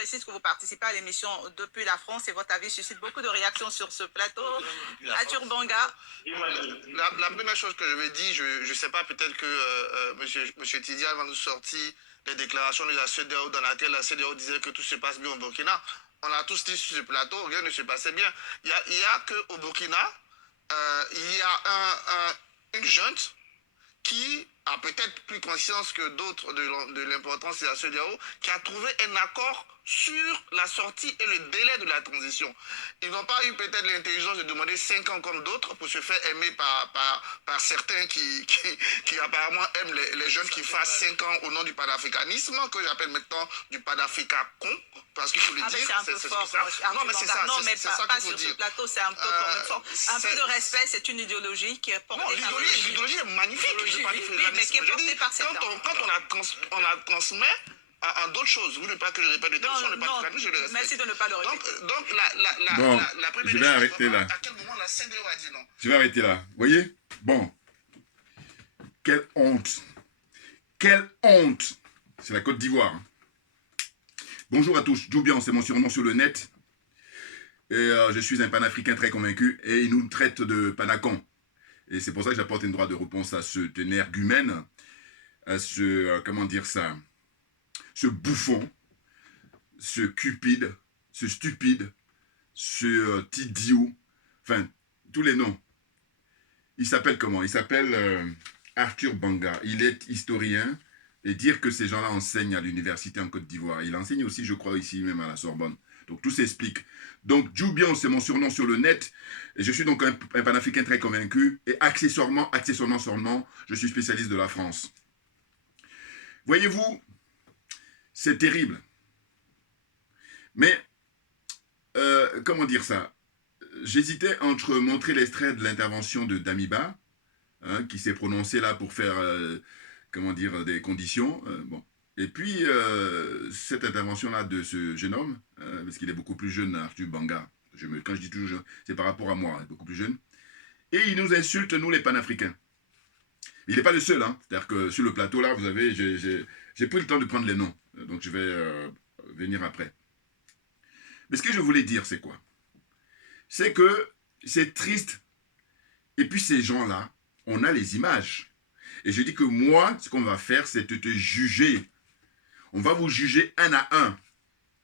précise que vous participez à l'émission Depuis la France et votre avis suscite beaucoup de réactions sur ce plateau. Arthur Banga. La première chose que je vais dire, je ne sais pas, peut-être que monsieur Tidiane va nous sortir des déclarations de la CEDEAO dans laquelle la CEDEAO disait que tout se passe bien au Burkina. On a tous dit sur ce plateau, rien ne se passait bien. Il y a qu'au Burkina, il y a une junte qui a peut-être plus conscience que d'autres de l'importance de la CEDEAO, qui a trouvé un accord sur la sortie et le délai de la transition. Ils n'ont pas eu peut-être l'intelligence de demander 5 ans comme d'autres pour se faire aimer par certains qui apparemment aiment les jeunes qui fassent 5 ans au nom du panafricanisme, que j'appelle maintenant du panafrica con, parce qu'il faut le dire. C'est un peu fort. Non, mais c'est ça. Non, mais pas sur ce plateau, c'est un peu quand même fort. Un peu de respect, c'est une idéologie qui est portée par l'idéologie est magnifique. Oui, mais qui est portée par cette quand on la transmet à d'autres choses. Vous ne pas que je répète le terme, on ne pas je le respecte. Merci de ne pas le répéter. Donc la première je vais arrêter là. À quel moment la CEDEAO a dit non? Je vais arrêter là. Vous voyez? Bon. Quelle honte. Quelle honte. C'est la Côte d'Ivoire. Bonjour à tous. Djoubian, c'est mon surnom sur le net. Et je suis un panafricain très convaincu. Et il nous traite de panacon. Et c'est pour ça que j'apporte une droite de réponse à ce énergumène, à ce, comment dire ça, ce bouffon, ce cupide, ce stupide, ce idiot, enfin, tous les noms. Il s'appelle comment? Il s'appelle Arthur Banga. Il est historien, et dire que ces gens-là enseignent à l'université en Côte d'Ivoire. Il enseigne aussi, je crois, ici même à la Sorbonne. Donc tout s'explique. Donc Djoubian, c'est mon surnom sur le net. Et je suis donc un panafricain très convaincu. Et accessoirement seulement, je suis spécialiste de la France. Voyez-vous, c'est terrible. Mais, comment dire ça? J'hésitais entre montrer l'extrait de l'intervention de Damiba, hein, qui s'est prononcé là pour faire, comment dire, des conditions. Bon. Et puis, cette intervention-là de ce jeune homme, parce qu'il est beaucoup plus jeune, Arthur Banga, quand je dis toujours jeune, c'est par rapport à moi, beaucoup plus jeune, et il nous insulte, nous les panafricains. Il n'est pas le seul, hein. C'est-à-dire que sur le plateau, là, vous avez, j'ai pris le temps de prendre les noms, donc je vais venir après. Mais ce que je voulais dire, c'est quoi? C'est que c'est triste, et puis ces gens-là, on a les images. Et je dis que moi, ce qu'on va faire, c'est de te juger. On va vous juger un à un.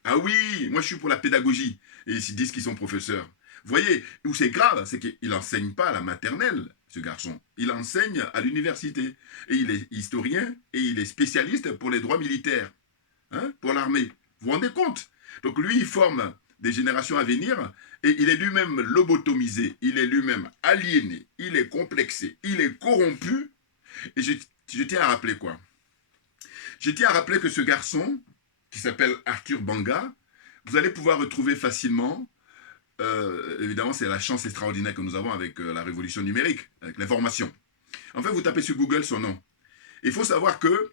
Ah oui, moi je suis pour la pédagogie. Et ils disent qu'ils sont professeurs. Vous voyez, où c'est grave, c'est qu'il n'enseigne pas à la maternelle, ce garçon. Il enseigne à l'université. Et il est historien et il est spécialiste pour les droits militaires. Hein, pour l'armée. Vous vous rendez compte? Donc lui, il forme des générations à venir et il est lui-même lobotomisé. Il est lui-même aliéné. Il est complexé. Il est corrompu. Et je tiens à rappeler quoi? Je tiens à rappeler que ce garçon, qui s'appelle Arthur Banga, vous allez pouvoir retrouver facilement, évidemment c'est la chance extraordinaire que nous avons avec la révolution numérique, avec l'information. En fait, vous tapez sur Google son nom. Il faut savoir que,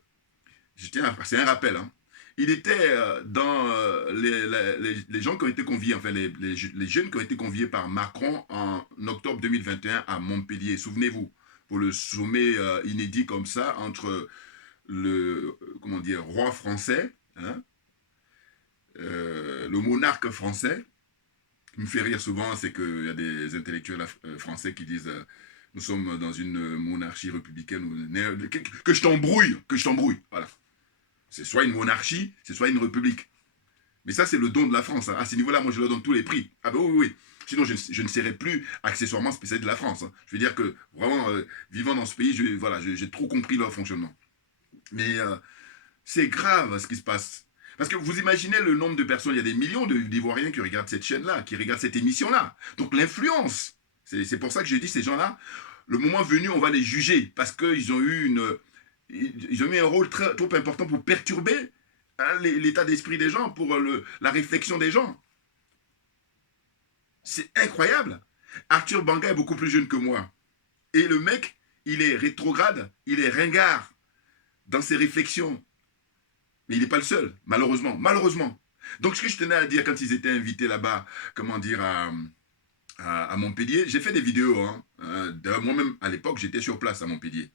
c'est un rappel, hein, il était dans les gens qui ont été conviés, enfin les jeunes qui ont été conviés par Macron en octobre 2021 à Montpellier, souvenez-vous, pour le sommet inédit comme ça entre le comment dire, roi français, hein, le monarque français. Ce qui me fait rire souvent, c'est qu'il y a des intellectuels français qui disent nous sommes dans une monarchie républicaine, que je t'embrouille, voilà. C'est soit une monarchie, c'est soit une république. Mais ça, c'est le don de la France. Hein. À ce niveau-là, moi, je leur donne tous les prix. Ah ben oui. Sinon, je ne serais plus accessoirement spécialiste de la France. Hein. Je veux dire que, vraiment, vivant dans ce pays, j'ai trop compris leur fonctionnement. Mais c'est grave ce qui se passe. Parce que vous imaginez le nombre de personnes, il y a des millions d'Ivoiriens qui regardent cette chaîne-là, qui regardent cette émission-là. Donc l'influence, c'est pour ça que je dis, ces gens-là, le moment venu, on va les juger. Parce qu'ils ont eu un rôle trop important pour perturber hein, l'état d'esprit des gens, pour la réflexion des gens. C'est incroyable. Arthur Banga est beaucoup plus jeune que moi. Et le mec, il est rétrograde, il est ringard dans ses réflexions. Mais il n'est pas le seul, malheureusement. Malheureusement. Donc, ce que je tenais à dire quand ils étaient invités là-bas, comment dire, à Montpellier, j'ai fait des vidéos. Hein, moi-même, à l'époque, j'étais sur place à Montpellier.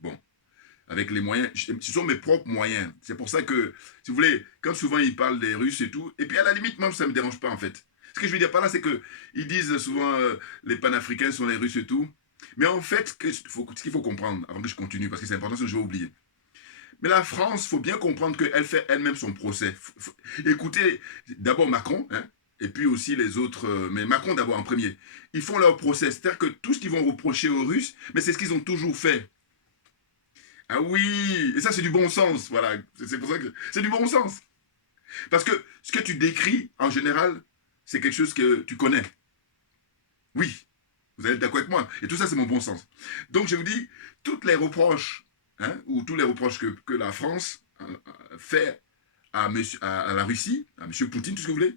Bon. avec les moyens. Ce sont mes propres moyens. C'est pour ça que, si vous voulez, quand souvent ils parlent des Russes et tout, et puis à la limite, moi, ça ne me dérange pas en fait. Ce que je veux dire par là, c'est qu'ils disent souvent les panafricains sont les Russes et tout. Mais en fait, ce qu'il faut comprendre, avant que je continue, parce que c'est important, sinon je vais oublier. Mais la France, il faut bien comprendre qu'elle fait elle-même son procès. Écoutez, d'abord Macron, hein, et puis aussi les autres, mais Macron d'abord en premier. Ils font leur procès. C'est-à-dire que tout ce qu'ils vont reprocher aux Russes, mais c'est ce qu'ils ont toujours fait. Ah oui, et ça c'est du bon sens, voilà. C'est pour ça que c'est du bon sens. Parce que ce que tu décris, en général, c'est quelque chose que tu connais. Oui, vous allez être d'accord avec moi. Et tout ça, c'est mon bon sens. Donc je vous dis, toutes les reproches, hein, ou tous les reproches que la France fait à la Russie, à M. Poutine, tout ce que vous voulez,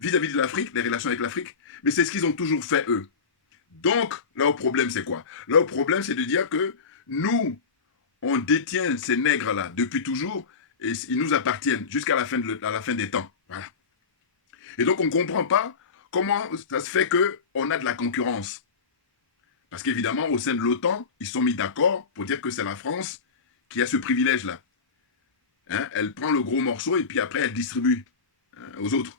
vis-à-vis de l'Afrique, les relations avec l'Afrique, mais c'est ce qu'ils ont toujours fait eux. Donc, leur problème, c'est quoi? Leur problème, c'est de dire que nous, on détient ces nègres-là depuis toujours, et ils nous appartiennent jusqu'à la fin des temps. Voilà. Et donc, on ne comprend pas comment ça se fait qu'on a de la concurrence. Parce qu'évidemment, au sein de l'OTAN, ils sont mis d'accord pour dire que c'est la France qui a ce privilège-là. Hein, elle prend le gros morceau et puis après, elle distribue aux autres.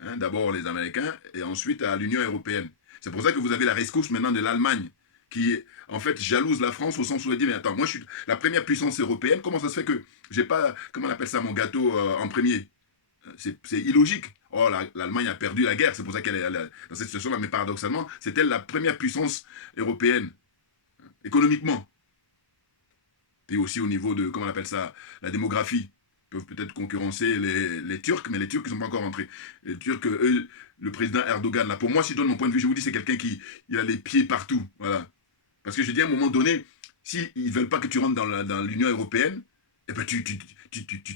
Hein, d'abord les Américains et ensuite à l'Union européenne. C'est pour ça que vous avez la rescousse maintenant de l'Allemagne qui, en fait, jalouse la France au sens où elle dit, mais attends, moi je suis la première puissance européenne, comment ça se fait que j'ai pas, comment on appelle ça, mon gâteau en premier? C'est illogique. Oh, l'Allemagne a perdu la guerre, c'est pour ça qu'elle est dans cette situation-là, mais paradoxalement, c'est elle la première puissance européenne, économiquement. Et aussi au niveau de, comment on appelle ça, la démographie. Ils peuvent peut-être concurrencer les Turcs, mais les Turcs ne sont pas encore rentrés. Les Turcs, eux, le président Erdogan, là, pour moi, si je donne mon point de vue, je vous dis, c'est quelqu'un qui il a les pieds partout. Voilà. Parce que je dis, à un moment donné, s'ils ne veulent pas que tu rentres dans l'Union européenne, eh ben tu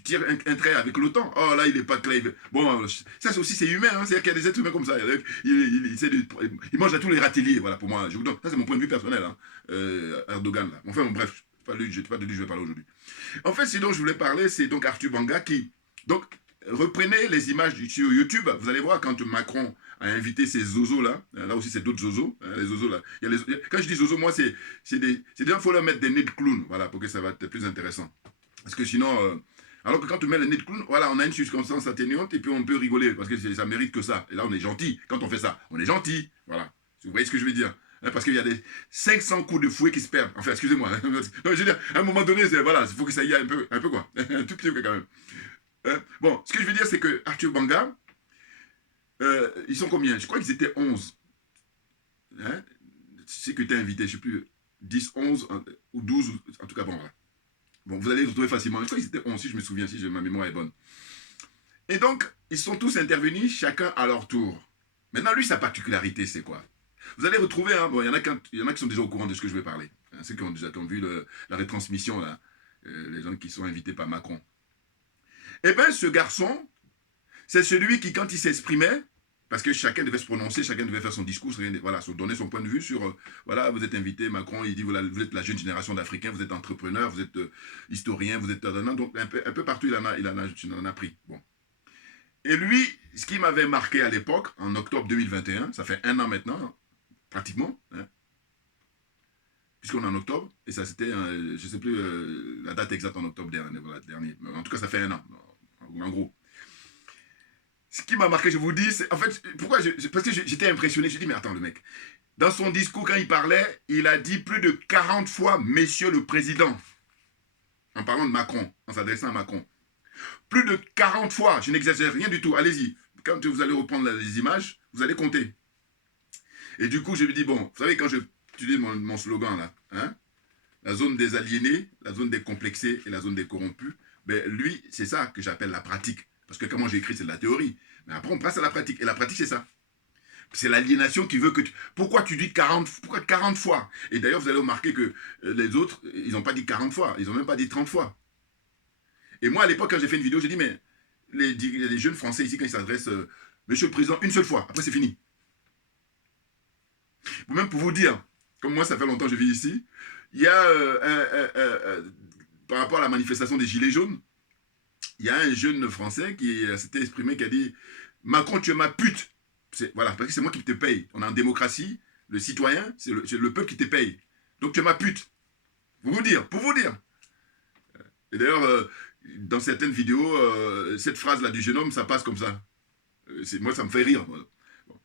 tires un trait avec l'OTAN. Oh là, il n'est pas clair. Bon, ça aussi, c'est humain. Hein, c'est-à-dire qu'il y a des êtres humains comme ça. Il mange à tous les râteliers. Voilà, pour moi. Je vous donne, ça, c'est mon point de vue personnel. Hein, Erdogan, là. Enfin, bon, bref, pas de lui, je vais parler aujourd'hui. En fait, ce dont je voulais parler, c'est donc Arthur Banga qui... Donc, reprenez les images sur YouTube. Vous allez voir quand Macron a invité ces zozos-là. Là aussi, c'est d'autres zozos. Les zozos-là. Quand je dis zozos, moi, c'est des gens, il faut leur mettre des nez de clown. Voilà, pour que ça va être plus intéressant. Parce que sinon, alors que quand tu mets le nez de clown, voilà, on a une circonstance atténuante et puis on peut rigoler parce que ça mérite que ça. Et là, on est gentil. Quand on fait ça, on est gentil. Voilà. Vous voyez ce que je veux dire? Parce qu'il y a des 500 coups de fouet qui se perdent. Enfin, excusez-moi. Non, je veux dire, à un moment donné, voilà, il faut que ça y aille un peu quoi. Un tout petit peu quand même. Bon, ce que je veux dire, c'est que Arthur Banga, ils sont combien? Je crois qu'ils étaient 11. Hein? C'est que tu es invité, je ne sais plus, 10, 11 ou 12, en tout cas, bon, voilà. Bon, vous allez les retrouver facilement. Je crois qu'ils étaient 11, si je me souviens, si ma mémoire est bonne. Et donc, ils sont tous intervenus, chacun à leur tour. Maintenant, lui, sa particularité, c'est quoi? Vous allez retrouver, hein, bon, il y en a qui sont déjà au courant de ce que je vais parler. Hein, ceux qui ont déjà vu la retransmission, là, les gens qui sont invités par Macron. Eh bien, ce garçon, c'est celui qui, quand il s'exprimait, parce que chacun devait se prononcer, chacun devait faire son discours, voilà, donner son point de vue sur, voilà, vous êtes invité, Macron, il dit, voilà, vous êtes la jeune génération d'Africains, vous êtes entrepreneur, vous êtes historien, vous êtes... Donc, un peu partout, il en a pris. Bon. Et lui, ce qui m'avait marqué à l'époque, en octobre 2021, ça fait 1 an maintenant, pratiquement, hein, puisqu'on est en octobre, et ça c'était, je ne sais plus la date exacte en octobre dernier, mais en tout cas, ça fait 1 an, en gros. Ce qui m'a marqué, je vous dis, c'est en fait, pourquoi parce que j'étais impressionné, je dis, mais attends, le mec, dans son discours, quand il parlait, il a dit plus de 40 fois, Monsieur le Président, en parlant de Macron, en s'adressant à Macron. Plus de 40 fois, je n'exagère rien du tout, allez-y, quand vous allez reprendre les images, vous allez compter. Et du coup, je lui dis, bon, vous savez, quand je utilise mon slogan, là, hein, la zone des aliénés, la zone des complexés et la zone des corrompus, ben, lui, c'est ça que j'appelle la pratique. Parce que comment j'ai écrit, c'est de la théorie. Mais après, on passe à la pratique. Et la pratique, c'est ça. C'est l'aliénation qui veut que... Pourquoi tu dis 40 fois? Et d'ailleurs, vous allez remarquer que les autres, ils n'ont pas dit 40 fois. Ils n'ont même pas dit 30 fois. Et moi, à l'époque, quand j'ai fait une vidéo, j'ai dit, mais les jeunes Français ici, quand ils s'adressent, Monsieur le Président, une seule fois. Après, c'est fini. Même pour vous dire, comme moi, ça fait longtemps que je vis ici, il y a, par rapport à la manifestation des Gilets jaunes, il y a un jeune Français qui s'était exprimé, qui a dit « Macron, tu es ma pute !» Voilà, parce que c'est moi qui te paye. On est en démocratie, le citoyen, c'est le peuple qui te paye. Donc tu es ma pute. Pour vous dire. Et d'ailleurs, dans certaines vidéos, cette phrase-là du jeune homme, ça passe comme ça. Moi, ça me fait rire. Bon,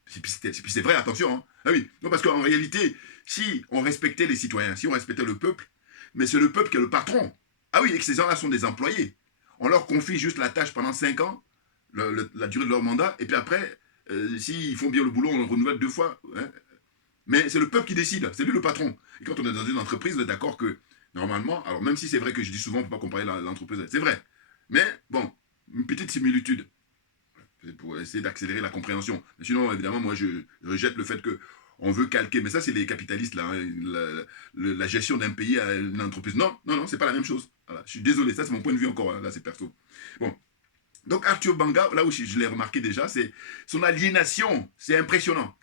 puis c'est vrai, attention. Hein. Ah oui, non, parce qu'en réalité, si on respectait les citoyens, si on respectait le peuple, mais c'est le peuple qui est le patron. Ah oui, et que ces gens-là sont des employés. On leur confie juste la tâche pendant 5 ans, la durée de leur mandat, et puis après, s'ils font bien le boulot, on le renouvelle 2 fois. Hein. Mais c'est le peuple qui décide, c'est lui le patron. Et quand on est dans une entreprise, on est d'accord que, normalement, alors même si c'est vrai que je dis souvent, on ne peut pas comparer l'entreprise, c'est vrai. Mais bon, une petite similitude, pour essayer d'accélérer la compréhension. Mais sinon, évidemment, moi, je rejette le fait que on veut calquer, mais ça, c'est les capitalistes, là, hein, la gestion d'un pays à une entreprise. Non, non, non, c'est pas la même chose. Voilà, je suis désolé, ça, c'est mon point de vue encore, hein, là, c'est perso. Bon. Donc, Arthur Banga, là où je l'ai remarqué déjà, c'est son aliénation, c'est impressionnant.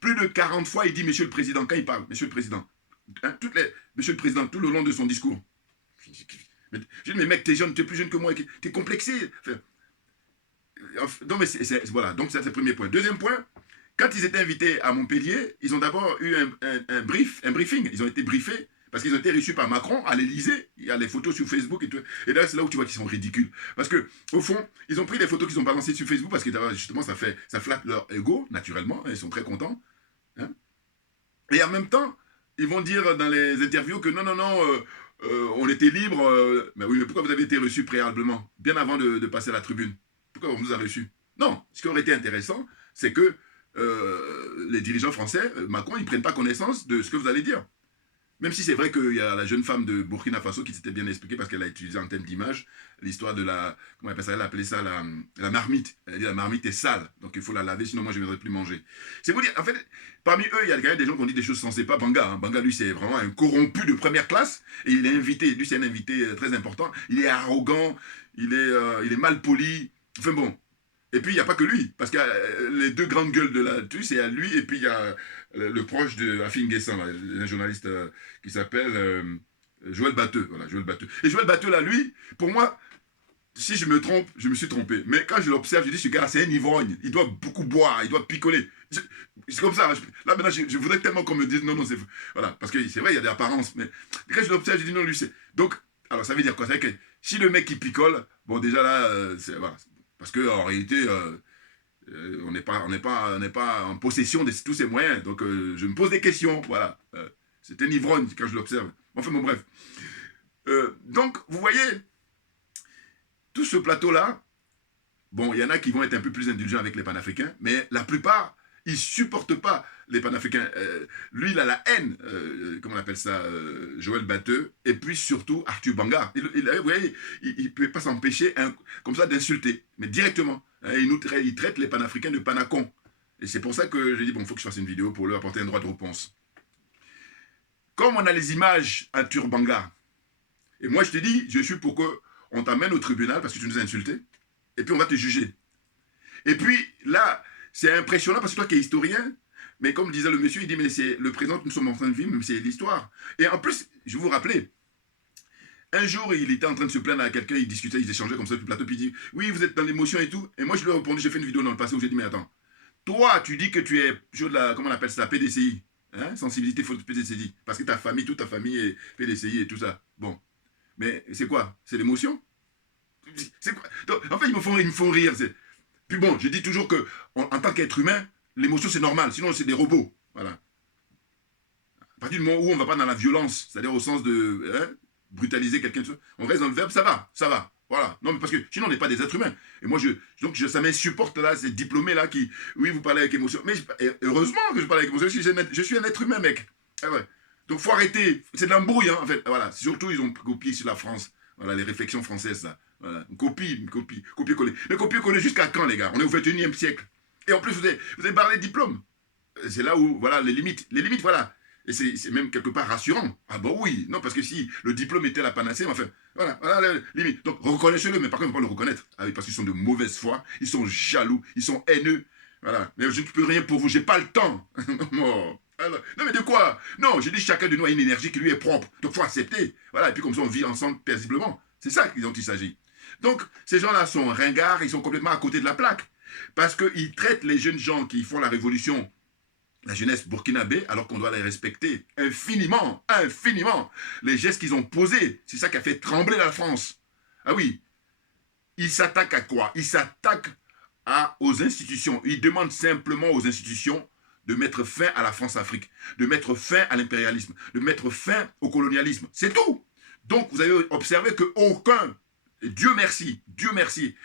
Plus de 40 fois, il dit Monsieur le Président, quand il parle, Monsieur le Président. Hein, Monsieur le Président, tout le long de son discours. Je dis, mais mec, t'es jeune, t'es plus jeune que moi, t'es complexé. Enfin, donc, voilà, donc ça c'est le premier point. Deuxième point, quand ils étaient invités à Montpellier, ils ont d'abord eu un briefing. Ils ont été briefés parce qu'ils ont été reçus par Macron à l'Élysée. Il y a les photos sur Facebook et tout. Et là, c'est là où tu vois qu'ils sont ridicules. Parce que, au fond, ils ont pris des photos qu'ils ont balancées sur Facebook parce que justement, ça flatte leur ego, naturellement. Ils sont très contents. Hein. Et en même temps, ils vont dire dans les interviews que non, non, non, on était libre. Mais oui, mais pourquoi vous avez été reçus préalablement, bien avant de passer à la tribune? Pourquoi on vous a reçus? Non, ce qui aurait été intéressant, c'est que les dirigeants français, Macron, ils ne prennent pas connaissance de ce que vous allez dire. Même si c'est vrai qu'il y a la jeune femme de Burkina Faso qui s'était bien expliquée parce qu'elle a utilisé en thème d'image l'histoire de la, comment elle appelait ça la marmite. Elle a dit la marmite est sale, donc il faut la laver, sinon moi je ne viendrai plus manger. C'est vous dire, en fait, parmi eux, il y a quand même des gens qui ont dit des choses sensées, pas Banga. Hein. Banga, lui, c'est vraiment un corrompu de première classe, et il est invité, lui c'est un invité très important, il est arrogant, il est mal poli, enfin bon. Et puis il n'y a pas que lui, parce que les deux grandes gueules de la tue, c'est à lui, et puis il y a le proche de Afin Guessan, un journaliste qui s'appelle Joël Batteux. Voilà, Joël Batteux. Et Joël Batteux, là, lui, pour moi, si je me trompe, je me suis trompé. Mais quand je l'observe, je dis, ce gars, c'est un ivrogne. Il doit beaucoup boire, il doit picoler. C'est comme ça. Là, maintenant, je voudrais tellement qu'on me dise, non, non, c'est... Voilà, parce que c'est vrai, il y a des apparences. Mais quand je l'observe, je dis, non, lui, c'est... Donc, alors, ça veut dire quoi? C'est que si le mec, il picole, bon, déjà là, c'est... Voilà. Parce qu'en réalité... on n'est pas en possession de tous ces moyens. Donc, je me pose des questions. Voilà. C'est un ivrogne quand je l'observe. Enfin, bon, bref. Donc, vous voyez, tout ce plateau-là, bon, il y en a qui vont être un peu plus indulgents avec les panafricains, mais la plupart, ils ne supportent pas les panafricains. Lui, il a la haine, comment on appelle ça, Joël Batteux, et puis surtout Arthur Banga. Vous voyez, il ne peut pas s'empêcher comme ça d'insulter, mais directement. Il traite les panafricains de panacons. Et c'est pour ça que j'ai dit, bon, il faut que je fasse une vidéo pour leur apporter un droit de réponse. Comme on a les images à Turbanga, et moi je te dis, je suis pour qu'on t'amène au tribunal parce que tu nous as insultés, et puis on va te juger. Et puis là, c'est impressionnant parce que toi qui es historien, mais comme disait le monsieur, il dit, mais c'est le présent que nous sommes en train de vivre, mais c'est l'histoire. Et en plus, je vais vous rappeler, un jour, il était en train de se plaindre à quelqu'un, il discutait, ils échangeaient comme ça sur le plateau, puis il dit, oui, vous êtes dans l'émotion et tout. Et moi, je lui ai répondu, j'ai fait une vidéo dans le passé où j'ai dit, mais attends, toi, tu dis que tu es de la, comment on appelle ça, PDCI, hein, sensibilité faute PDCI, parce que ta famille, toute ta famille est PDCI et tout ça. Bon, mais c'est quoi? C'est l'émotion? C'est quoi? Donc, en fait, ils me font rire. Puis bon, je dis toujours que, en tant qu'être humain, l'émotion c'est normal, sinon c'est des robots. Voilà. À partir du moment où on ne va pas dans la violence, c'est-à-dire au sens de... Hein, brutaliser quelqu'un, on reste dans le verbe, ça va, voilà. Non, mais parce que sinon on n'est pas des êtres humains. Et moi, ça m'insupporte là, ces diplômés-là qui, oui, vous parlez avec émotion. Mais heureusement que je parle avec émotion, je suis un être humain, mec. Ah ouais. Donc faut arrêter, c'est de l'embrouille, hein, en fait. Voilà. Surtout, ils ont copié sur la France, voilà, les réflexions françaises, là. Voilà. Copier-coller. Mais copier-coller jusqu'à quand, les gars? On est au 21e siècle. Et en plus, vous avez parlé de diplôme. C'est là où, voilà, les limites, voilà. Et c'est même quelque part rassurant. Ah bah oui, non, parce que si le diplôme était la panacée, enfin, voilà la limite. Donc reconnaissez-le, mais par contre, il ne faut pas le reconnaître. Ah oui, parce qu'ils sont de mauvaise foi, ils sont jaloux, ils sont haineux. Voilà. Mais je ne peux rien pour vous, j'ai pas le temps. Non, mais de quoi? Non, j'ai dit chacun de nous a une énergie qui lui est propre. Donc il faut accepter. Voilà, et puis comme ça, on vit ensemble paisiblement. C'est ça dont il s'agit. Donc, ces gens-là sont ringards, ils sont complètement à côté de la plaque. Parce qu'ils traitent les jeunes gens qui font la révolution, la jeunesse burkinabé, alors qu'on doit les respecter infiniment. Les gestes qu'ils ont posés, c'est ça qui a fait trembler la France. Ah oui, il s'attaque à quoi? Il s'attaque aux institutions. Il demande simplement aux institutions de mettre fin à la France-Afrique, de mettre fin à l'impérialisme, de mettre fin au colonialisme. C'est tout. Donc, vous avez observé qu'aucun, Dieu merci,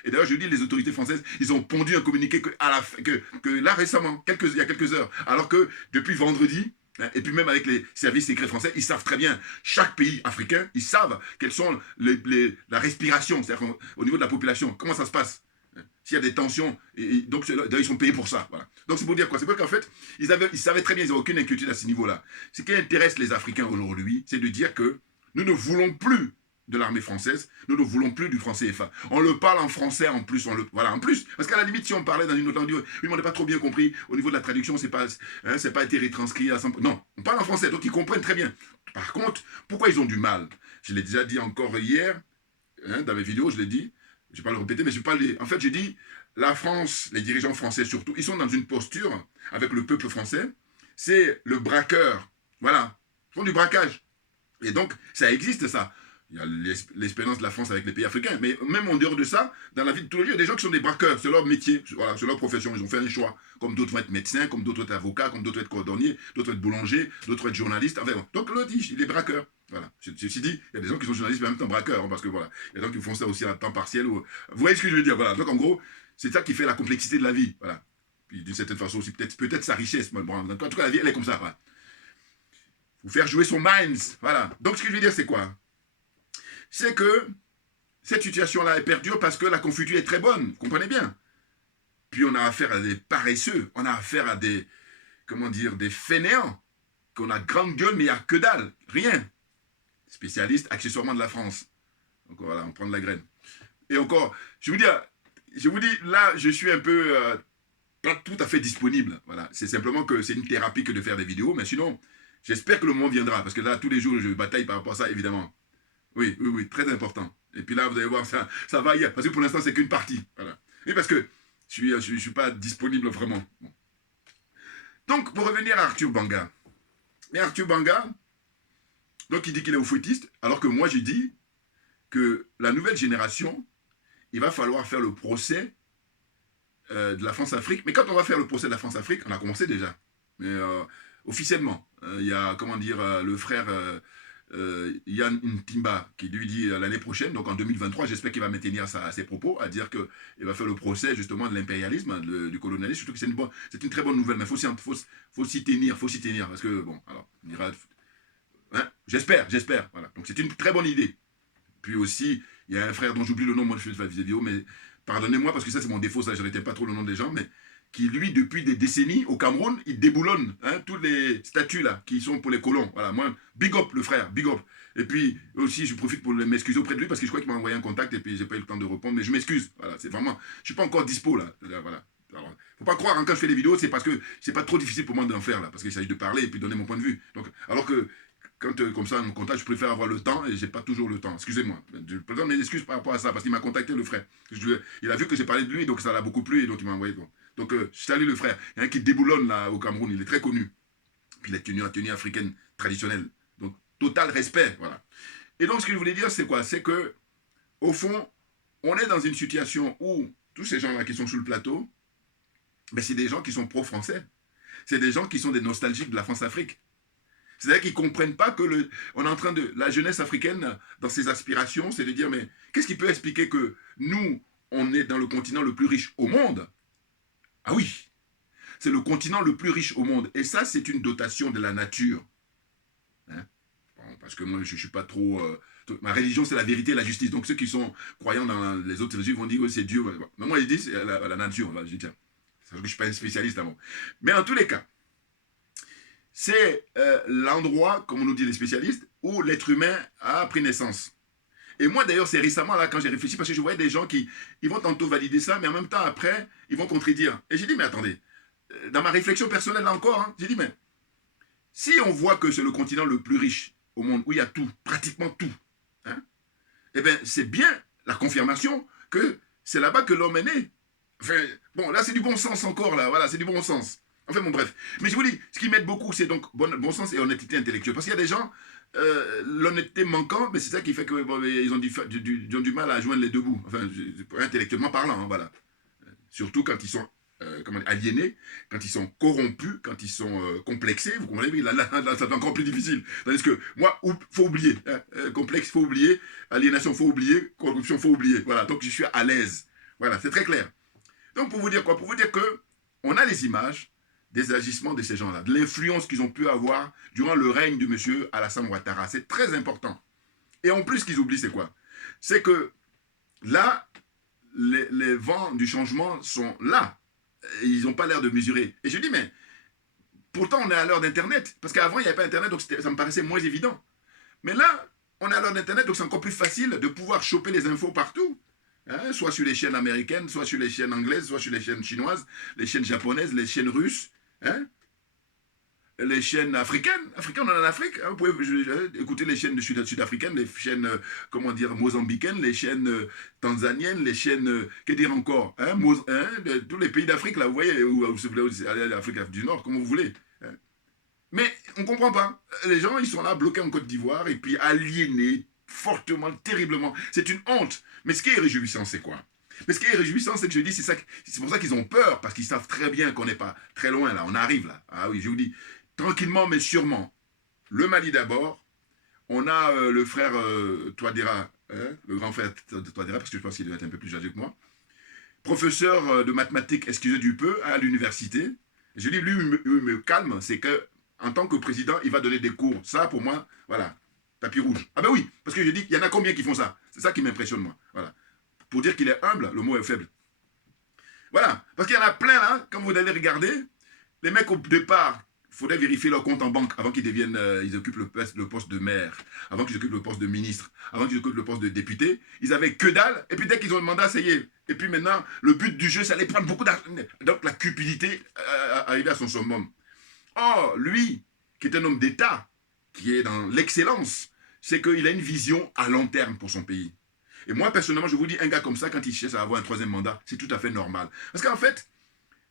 et d'ailleurs, je dis, les autorités françaises, ils ont pondu un communiqué que là, récemment, il y a quelques heures, alors que depuis vendredi, et puis même avec les services secrets français, ils savent très bien, chaque pays africain, ils savent quelles sont la respiration, c'est-à-dire au niveau de la population, comment ça se passe. S'il y a des tensions, donc ils sont payés pour ça. Voilà. Donc c'est pour dire quoi? C'est pour qu'en fait, ils savaient très bien, ils n'avaient aucune inquiétude à ce niveau-là. Ce qui intéresse les Africains aujourd'hui, c'est de dire que nous ne voulons plus de l'armée française, nous ne voulons plus du franc CFA. On le parle en français en plus, voilà, en plus. Parce qu'à la limite, si on parlait dans une autre langue, oui, mais on n'a pas trop bien compris, au niveau de la traduction, c'est pas été retranscrit à 100%. Non, on parle en français, donc ils comprennent très bien. Par contre, pourquoi ils ont du mal? Je l'ai déjà dit encore hier, dans mes vidéos, je l'ai dit, je ne vais pas le répéter, mais je vais pas en fait, j'ai dit, la France, les dirigeants français surtout, ils sont dans une posture, avec le peuple français, c'est le braqueur. Voilà, ils font du braquage. Et donc, ça existe, ça. Il y a l'expérience de la France avec les pays africains, mais même en dehors de ça, dans la vie de tous les jours, il y a des gens qui sont des braqueurs, c'est leur métier, voilà, c'est leur profession, ils ont fait un choix. Comme d'autres vont être médecins, comme d'autres vont être avocats, comme d'autres vont être cordonniers, d'autres vont être boulangers, d'autres vont être journalistes. Enfin, bon. Donc l'autre dit, il est braqueur. Voilà. Ceci dit, il y a des gens qui sont journalistes mais en même temps braqueurs, hein, parce que voilà, il y a des gens qui font ça aussi à temps partiel. Vous voyez ce que je veux dire? Voilà. Donc en gros, c'est ça qui fait la complexité de la vie. Voilà. Puis d'une certaine façon aussi, peut-être sa richesse. Bon, en tout cas, la vie, elle est comme ça. Voilà. Vous faire jouer son mind. Voilà. Donc ce que je veux dire, c'est quoi? C'est que cette situation-là est perdure parce que la confiture est très bonne. Vous comprenez bien? Puis on a affaire à des paresseux. On a affaire à des, comment dire, des fainéants. Qu'on a grande gueule, mais il n'y a que dalle. Rien. Spécialiste accessoirement de la France. Donc voilà, on prend de la graine. Et encore, je vous dis, là, je suis un peu pas tout à fait disponible. Voilà. C'est simplement que c'est une thérapie que de faire des vidéos, mais sinon, j'espère que le moment viendra, parce que là, tous les jours, je bataille par rapport à ça, évidemment. Oui, très important. Et puis là, vous allez voir, ça va y aller, parce que pour l'instant, c'est qu'une partie. Voilà. Et parce que je suis pas disponible vraiment. Bon. Donc, pour revenir à Arthur Banga. Mais Arthur Banga, donc il dit qu'il est oufouettiste, alors que moi, j'ai dit que la nouvelle génération, il va falloir faire le procès de la France-Afrique. Mais quand on va faire le procès de la France-Afrique, on a commencé déjà. Mais officiellement, il y a, comment dire, le frère Yann Ntimba qui lui dit l'année prochaine, donc en 2023, j'espère qu'il va maintenir ses propos, à dire qu'il va faire le procès justement de l'impérialisme, du colonialisme. Surtout que c'est une très bonne nouvelle, mais il faut s'y tenir, parce que, bon, alors, on dira, hein, j'espère, voilà. Donc c'est une très bonne idée. Puis aussi, il y a un frère dont j'oublie le nom, moi je fais la vidéo, mais pardonnez-moi parce que ça c'est mon défaut, ça je ne retiens pas trop le nom des gens, mais qui lui, depuis des décennies, au Cameroun, il déboulonne tous les statuts là, qui sont pour les colons. Voilà, moi, big up le frère, big up. Et puis aussi, je profite pour m'excuser auprès de lui parce que je crois qu'il m'a envoyé un contact et puis j'ai pas eu le temps de répondre, mais je m'excuse. Voilà, c'est vraiment, je suis pas encore dispo là. Voilà. Alors, faut pas croire, hein, quand je fais des vidéos, c'est parce que c'est pas trop difficile pour moi d'en faire là, parce qu'il s'agit de parler et puis donner mon point de vue. Donc, alors que quand comme ça, on me contacte, je préfère avoir le temps et j'ai pas toujours le temps. Excusez-moi. Je présente mes excuses par rapport à ça parce qu'il m'a contacté le frère. Il a vu que j'ai parlé de lui, donc ça l'a beaucoup plu et donc il m'a envoyé. Donc, je salue le frère. Il y a un qui déboulonne là au Cameroun, il est très connu. Puis il a tenu une tenue africaine traditionnelle. Donc, total respect, voilà. Et donc, ce que je voulais dire, c'est quoi? C'est que, au fond, on est dans une situation où tous ces gens-là qui sont sur le plateau, ben, c'est des gens qui sont pro-français. C'est des gens qui sont des nostalgiques de la France-Afrique. C'est-à-dire qu'ils ne comprennent pas que on est en train de... La jeunesse africaine, dans ses aspirations, c'est de dire, mais qu'est-ce qui peut expliquer que nous, on est dans le continent le plus riche au monde? Ah oui, c'est le continent le plus riche au monde. Et ça, c'est une dotation de la nature. Hein? Bon, parce que moi, je ne suis pas trop... ma religion, c'est la vérité et la justice. Donc, ceux qui sont croyants dans les autres religions vont dire que c'est Dieu. Mais moi, ils disent c'est la nature. Là, je dis, tiens, je ne suis pas un spécialiste avant. Mais en tous les cas, c'est l'endroit, comme on nous dit les spécialistes, où l'être humain a pris naissance. Et moi, d'ailleurs, c'est récemment, là, quand j'ai réfléchi, parce que je voyais des gens qui ils vont tantôt valider ça, mais en même temps, après, ils vont contredire. Et j'ai dit, mais attendez, dans ma réflexion personnelle, là encore, hein, j'ai dit, mais si on voit que c'est le continent le plus riche au monde, où il y a tout, pratiquement tout, hein, eh bien, c'est bien la confirmation que c'est là-bas que l'homme est né. Enfin, bon, là, c'est du bon sens encore, là, voilà, c'est du bon sens. Enfin bon, bref. Mais je vous dis, ce qui m'aide beaucoup, c'est donc bon sens et honnêteté intellectuelle. Parce qu'il y a des gens, l'honnêteté manquant, mais c'est ça qui fait qu'ils ont, ils ont du mal à joindre les deux bouts. Enfin, intellectuellement parlant, hein, voilà. Surtout quand ils sont aliénés, quand ils sont corrompus, quand ils sont complexés, vous comprenez, là, ça devient encore plus difficile. Tandis que moi, faut oublier. Hein, complexe, faut oublier. Aliénation, faut oublier. Corruption, faut oublier. Voilà, donc je suis à l'aise. Voilà, c'est très clair. Donc pour vous dire quoi? Pour vous dire que on a les images des agissements de ces gens-là, de l'influence qu'ils ont pu avoir durant le règne de M. Alassane Ouattara. C'est très important. Et en plus, ce qu'ils oublient, c'est quoi? C'est que là, les vents du changement sont là. Et ils n'ont pas l'air de mesurer. Et je dis, mais pourtant, on est à l'heure d'Internet. Parce qu'avant, il n'y avait pas Internet, donc ça me paraissait moins évident. Mais là, on est à l'heure d'Internet, donc c'est encore plus facile de pouvoir choper les infos partout. Hein, soit sur les chaînes américaines, soit sur les chaînes anglaises, soit sur les chaînes chinoises, les chaînes japonaises, les chaînes russes, hein, les chaînes africaines. Africaines, on en a en Afrique. Hein, vous pouvez écouter les chaînes sud-africaines, les chaînes, comment dire, mozambicaines, les chaînes tanzaniennes, les chaînes, que dire encore, hein, de tous les pays d'Afrique, là, vous voyez, où vous voulez aller à l'Afrique du Nord, comme vous voulez. Hein. Mais on ne comprend pas. Les gens, ils sont là, bloqués en Côte d'Ivoire, et puis aliénés, fortement, terriblement. C'est une honte. Mais ce qui est réjouissant, c'est quoi? Mais ce qui est réjouissant, c'est que je dis, c'est pour ça qu'ils ont peur, parce qu'ils savent très bien qu'on n'est pas très loin, là. On arrive, là. Ah oui, je vous dis, tranquillement, mais sûrement. Le Mali d'abord. On a le frère Touadéra, hein, le grand frère de Touadéra, parce que je pense qu'il doit être un peu plus âgé que moi. Professeur de mathématiques, excusez du peu, à l'université. Je dis, lui, il me calme, c'est que en tant que président, il va donner des cours. Ça, pour moi, voilà, tapis rouge. Ah ben oui, parce que je dis, il y en a combien qui font ça? C'est ça qui m'impressionne, moi. Voilà. Pour dire qu'il est humble, le mot est faible. Voilà. Parce qu'il y en a plein, là, quand vous allez regarder, les mecs, au départ, il faudrait vérifier leur compte en banque avant qu'ils deviennent, ils occupent le poste de maire, avant qu'ils occupent le poste de ministre, avant qu'ils occupent le poste de député. Ils avaient que dalle, et puis dès qu'ils ont le mandat, ça y est. Et puis maintenant, le but du jeu, c'est allait prendre beaucoup d'argent. Donc la cupidité arrivait à son summum. Or, lui, qui est un homme d'État, qui est dans l'excellence, c'est qu'il a une vision à long terme pour son pays. Et moi, personnellement, je vous dis, un gars comme ça, quand il cherche à avoir un troisième mandat, c'est tout à fait normal. Parce qu'en fait,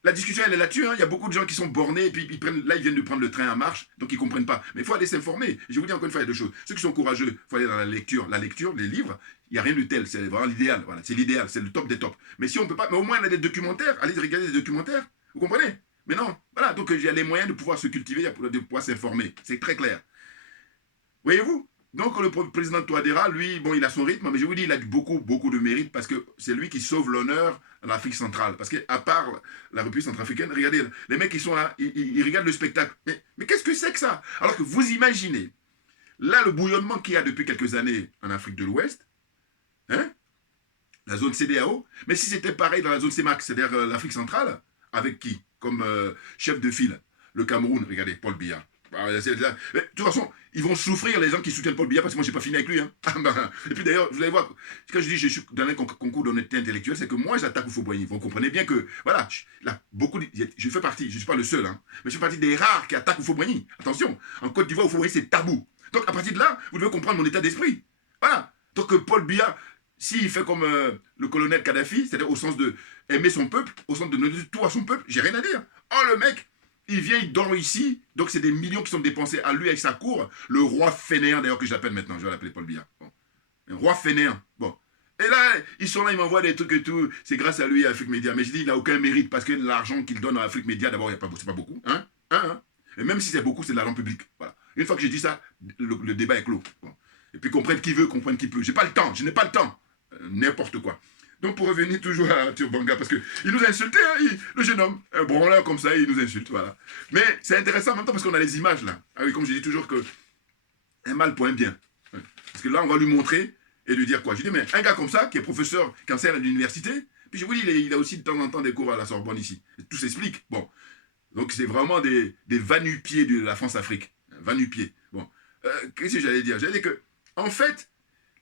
la discussion, elle est là-dessus. Hein. Il y a beaucoup de gens qui sont bornés, et puis ils viennent de prendre le train en marche, donc ils ne comprennent pas. Mais il faut aller s'informer. Je vous dis encore une fois, il y a deux choses. Ceux qui sont courageux, il faut aller dans la lecture. La lecture, les livres, il n'y a rien de tel. C'est vraiment l'idéal. Voilà, c'est l'idéal, c'est le top des tops. Mais si on ne peut pas, mais au moins, on a des documentaires. Allez regarder des documentaires. Vous comprenez? Mais non. Voilà, donc il y a les moyens de pouvoir se cultiver, de pouvoir s'informer. C'est très clair. Voyez-vous? Donc le président Touadéra, lui, bon, il a son rythme, mais je vous dis, il a beaucoup de mérite parce que c'est lui qui sauve l'honneur en Afrique centrale. Parce qu'à part la République centrafricaine, regardez, les mecs qui sont là, ils regardent le spectacle. Mais qu'est-ce que c'est que ça? Alors que vous imaginez, là, le bouillonnement qu'il y a depuis quelques années en Afrique de l'Ouest, hein, la zone CEDEAO, mais si c'était pareil dans la zone CEMAC, c'est-à-dire l'Afrique centrale, avec qui? Comme chef de file, le Cameroun, regardez, Paul Biya. Mais, de toute façon, ils vont souffrir les gens qui soutiennent Paul Biya parce que moi j'ai pas fini avec lui. Hein. Et puis d'ailleurs, vous allez voir, quand je dis je suis dans un concours d'honnêteté intellectuelle, c'est que moi j'attaque Houphouët-Boigny. Vous comprenez bien que, voilà, je fais partie, je ne suis pas le seul, hein, mais je fais partie des rares qui attaquent Houphouët-Boigny. Attention, en Côte d'Ivoire, Houphouët-Boigny c'est tabou. Donc à partir de là, vous devez comprendre mon état d'esprit. Voilà. Donc Paul Biya, s'il fait comme le colonel Kadhafi, c'est-à-dire au sens de aimer son peuple, au sens de donner tout à son peuple, j'ai rien à dire. Oh le mec, il vient, il dort ici, donc c'est des millions qui sont dépensés à lui avec sa cour. Le roi fainéant, d'ailleurs, que j'appelle maintenant, je vais l'appeler Paul Biya. Bon. Un roi fainéant. Bon. Et là, ils sont là, ils m'envoient des trucs et tout. C'est grâce à lui, à Afrique Média. Mais je dis, il n'a aucun mérite parce que l'argent qu'il donne à Afrique Média, d'abord, c'est pas beaucoup. Hein? Et même si c'est beaucoup, c'est de l'argent public. Voilà. Une fois que j'ai dit ça, le débat est clos. Bon. Et puis comprenne qui veut, comprenne qui peut. J'ai pas le temps, je n'ai pas le temps. N'importe quoi. Donc pour revenir toujours à Turbanga, parce qu'il nous a insulté, hein, le jeune homme, un branleur comme ça, il nous insulte, voilà. Mais c'est intéressant en même temps parce qu'on a les images là. Ah oui, comme je dis toujours que un mal pour un bien. Parce que là, on va lui montrer et lui dire quoi. Je dis, mais un gars comme ça, qui est professeur, qui enseigne à l'université, puis je vous dis, il a aussi de temps en temps des cours à la Sorbonne ici. Tout s'explique. Bon. Donc c'est vraiment des va-nu-pieds de la France-Afrique. Va-nu-pieds. Bon. Qu'est-ce que j'allais dire? J'allais dire que, en fait,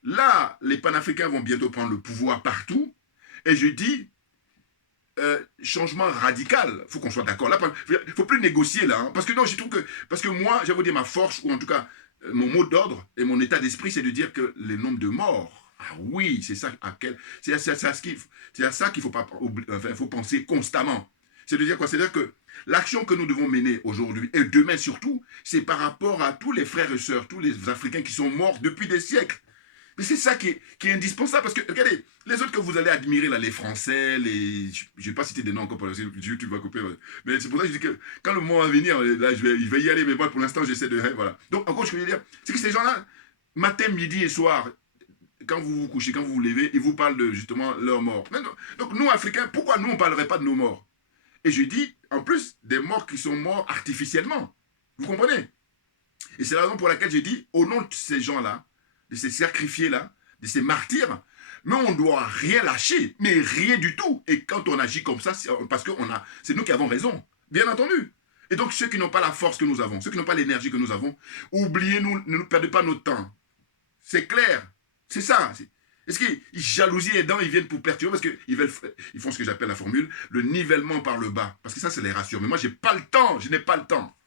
là, les panafricains vont bientôt prendre le pouvoir partout. Et je dis, changement radical. Il faut qu'on soit d'accord. Là, il ne faut plus négocier là. Hein, parce que non, je trouve que... Parce que moi, je vais vous dire ma force, ou en tout cas, mon mot d'ordre et mon état d'esprit, c'est de dire que les nombres de morts, ah oui, c'est ça à ça qu'il faut pas, enfin, faut penser constamment. C'est de dire quoi? C'est-à-dire que l'action que nous devons mener aujourd'hui et demain surtout, c'est par rapport à tous les frères et sœurs, tous les Africains qui sont morts depuis des siècles. Mais c'est ça qui est indispensable, parce que, regardez, les autres que vous allez admirer, là, les Français, je ne vais pas citer des noms encore, parce que YouTube va couper, mais c'est pour ça que je dis que quand le moment va venir, là, il va y aller, mais moi, pour l'instant, j'essaie de... Voilà. Donc, encore, ce que je veux dire, c'est que ces gens-là, matin, midi et soir, quand vous vous couchez, quand vous vous levez, ils vous parlent de, justement, leur mort. Donc, nous, Africains, pourquoi nous, on ne parlerait pas de nos morts? Et je dis, en plus, des morts qui sont morts artificiellement. Vous comprenez? Et c'est la raison pour laquelle j'ai dit, au nom de ces gens-là, de ces sacrifiés-là, de ces martyrs, mais on ne doit rien lâcher, mais rien du tout. Et quand on agit comme ça, c'est parce que c'est nous qui avons raison, bien entendu. Et donc ceux qui n'ont pas la force que nous avons, ceux qui n'ont pas l'énergie que nous avons, oubliez-nous, ne nous perdez pas notre temps. C'est clair, c'est ça. Est-ce qu'ils jalousient les dents, ils viennent pour perturber, parce qu'ils font ce que j'appelle la formule, le nivellement par le bas. Parce que ça, c'est les rassure. Mais moi, je n'ai pas le temps, je n'ai pas le temps.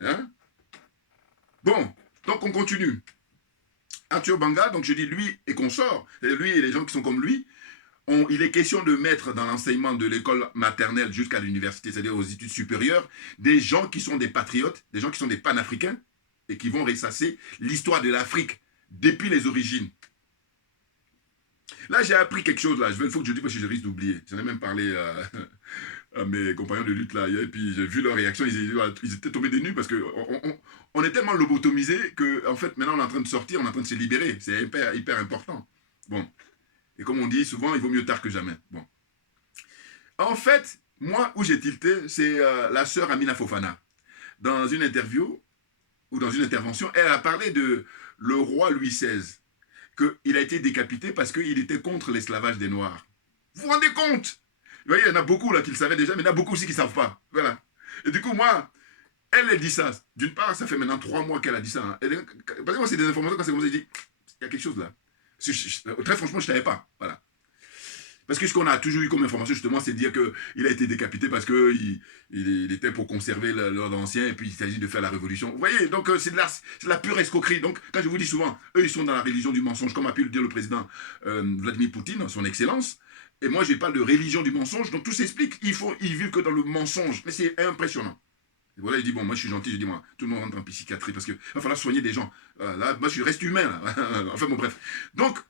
Hein? Bon, donc on continue. Arthur Banga, donc je dis lui et consorts, lui et les gens qui sont comme lui, il est question de mettre dans l'enseignement de l'école maternelle jusqu'à l'université, c'est-à-dire aux études supérieures, des gens qui sont des patriotes, des gens qui sont des panafricains et qui vont ressasser l'histoire de l'Afrique depuis les origines. Là, j'ai appris quelque chose, là. Il faut que je dise parce que je risque d'oublier. J'en ai même parlé à mes compagnons de lutte, là, et puis j'ai vu leur réaction, ils étaient tombés des nues parce que on est tellement lobotomisés qu'en fait, maintenant, on est en train de sortir, on est en train de se libérer. C'est hyper important. Bon. Et comme on dit souvent, il vaut mieux tard que jamais. Bon. En fait, moi, où j'ai tilté, c'est la sœur Amina Fofana. Dans une interview, ou dans une intervention, elle a parlé de le roi Louis XVI, qu'il a été décapité parce qu'il était contre l'esclavage des Noirs. Vous vous rendez compte? Vous voyez, il y en a beaucoup là qui le savaient déjà, mais il y en a beaucoup aussi qui ne savent pas. Voilà. Et du coup, moi, elle dit ça. D'une part, ça fait maintenant 3 mois qu'elle a dit ça. Hein. Parce que moi, c'est des informations, quand c'est comme ça, je dis, il y a quelque chose là. Très franchement, je ne savais pas. Voilà. Parce que ce qu'on a toujours eu comme information, justement, c'est de dire qu'il a été décapité parce qu'il était pour conserver l'ordre ancien et puis il s'agit de faire la révolution. Vous voyez, donc c'est de la pure escroquerie. Donc, quand je vous dis souvent, eux, ils sont dans la religion du mensonge, comme a pu le dire le président Vladimir Poutine, son excellence. Et moi, je parle de religion du mensonge, donc tout s'explique. Ils vivent que dans le mensonge. Mais c'est impressionnant. Et voilà, il dit, bon, moi, je suis gentil. Je dis, moi, tout le monde rentre en psychiatrie parce qu'il va falloir soigner des gens. Là, moi, je reste humain, là. Enfin, bon, bref. Donc,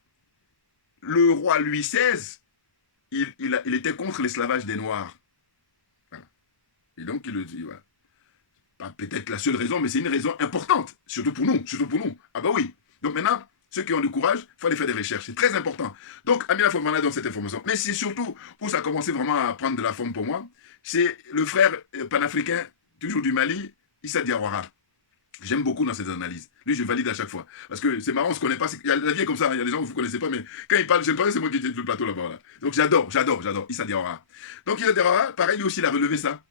le roi Louis XVI, il était contre l'esclavage des Noirs. Voilà. Et donc, il le dit, voilà. Pas peut-être la seule raison, mais c'est une raison importante. Surtout pour nous. Surtout pour nous. Ah bah oui. Donc maintenant, ceux qui ont du courage, il faut aller faire des recherches. C'est très important. Donc, Amina Fofana dans cette information. Mais c'est surtout, où ça a commencé vraiment à prendre de la forme pour moi, c'est le frère panafricain, toujours du Mali, Issa Diawara. J'aime beaucoup dans ses analyses. Lui, je valide à chaque fois. Parce que c'est marrant, on ne se connaît pas. La vie est comme ça. Il y a des gens que vous ne connaissez pas, mais quand il parle, je ne sais pas, c'est moi qui étais sur le plateau là-bas. Là. Donc j'adore Issa Diawara. Donc Issa Diawara, pareil, lui aussi, il a relevé ça.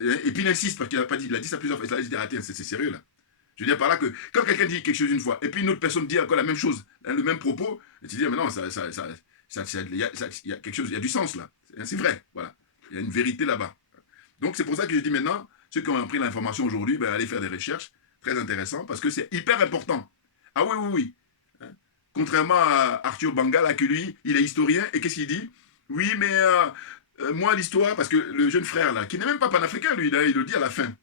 Et puis il insiste, parce qu'il n'a pas dit, il a dit ça plusieurs fois. Il a dit, attends, c'est sérieux là. Je veux dire par là que quand quelqu'un dit quelque chose une fois, et puis une autre personne dit encore la même chose, le même propos, et tu dis, mais non, il y a quelque chose, il y a du sens là. C'est vrai, voilà. Il y a une vérité là-bas. Donc c'est pour ça que je dis maintenant, ceux qui ont appris l'information aujourd'hui, ben, allez faire des recherches, très intéressant, parce que c'est hyper important. Ah oui. Hein? Contrairement à Arthur Banga, là, que lui, il est historien, et qu'est-ce qu'il dit? Oui, mais moi, l'histoire, parce que le jeune frère, là, qui n'est même pas panafricain, lui, là, il le dit à la fin.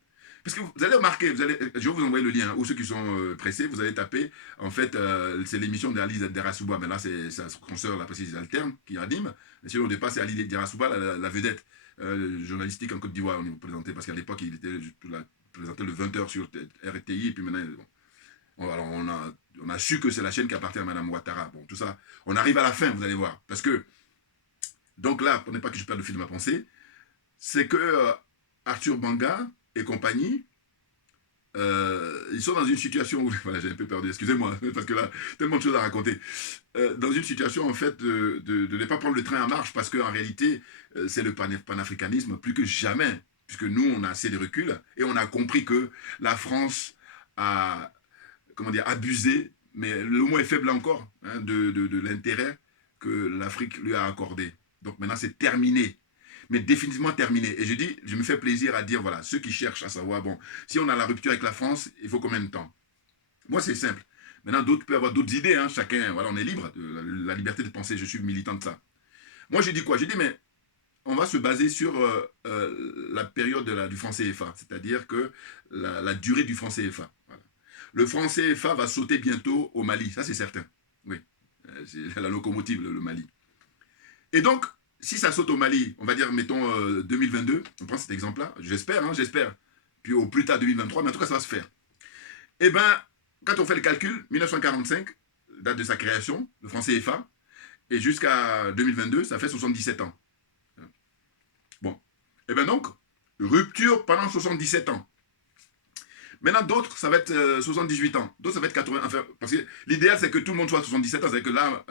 Parce que vous allez remarquer, je vais vous envoyer le lien, hein, ou ceux qui sont pressés, vous allez taper, en fait, c'est l'émission d'Ali Derasouba, mais là, c'est sa consoeur, là, parce qu'ils alternent, qui anime, mais sinon, au départ, c'est Ali Derasouba, la vedette journalistique en Côte d'Ivoire, on est présenté, parce qu'à l'époque, il était présenté le 20h sur RTI, et puis maintenant, bon, alors on a su que c'est la chaîne qui appartient à Mme Ouattara. Bon, tout ça, on arrive à la fin, vous allez voir, parce que, donc là, pour ne pas que je perde le fil de ma pensée, c'est que Arthur Banga et compagnie, ils sont dans une situation où, voilà, j'ai un peu perdu, excusez-moi, parce que là, tellement de choses à raconter, dans une situation, en fait, de ne pas prendre le train en marche, parce qu'en réalité, c'est le panafricanisme plus que jamais, puisque nous, on a assez de recul, et on a compris que la France a, comment dire, abusé, mais le mot est faible encore, hein, de l'intérêt que l'Afrique lui a accordé. Donc maintenant, c'est terminé. Mais définitivement terminé. Et je dis, je me fais plaisir à dire, voilà, ceux qui cherchent à savoir, bon, si on a la rupture avec la France, il faut combien de temps? Moi, c'est simple. Maintenant, d'autres peuvent avoir d'autres idées, hein, chacun, voilà, on est libre, la liberté de penser, je suis militant de ça. Moi, je dis quoi? Je dis, mais on va se baser sur la période du franc CFA, c'est-à-dire que la durée du franc CFA. Voilà. Le franc CFA va sauter bientôt au Mali, ça c'est certain. Oui, c'est la locomotive, le Mali. Et donc, si ça saute au Mali, on va dire, mettons 2022, on prend cet exemple-là, j'espère, hein, j'espère, puis au plus tard 2023, mais en tout cas ça va se faire. Eh bien, quand on fait le calcul, 1945, date de sa création, le franc CFA, et jusqu'à 2022, ça fait 77 ans. Bon. Et bien donc, rupture pendant 77 ans. Maintenant, d'autres, ça va être 78 ans. D'autres, ça va être 80. Enfin, parce que l'idéal, c'est que tout le monde soit à 77 ans. C'est-à-dire que là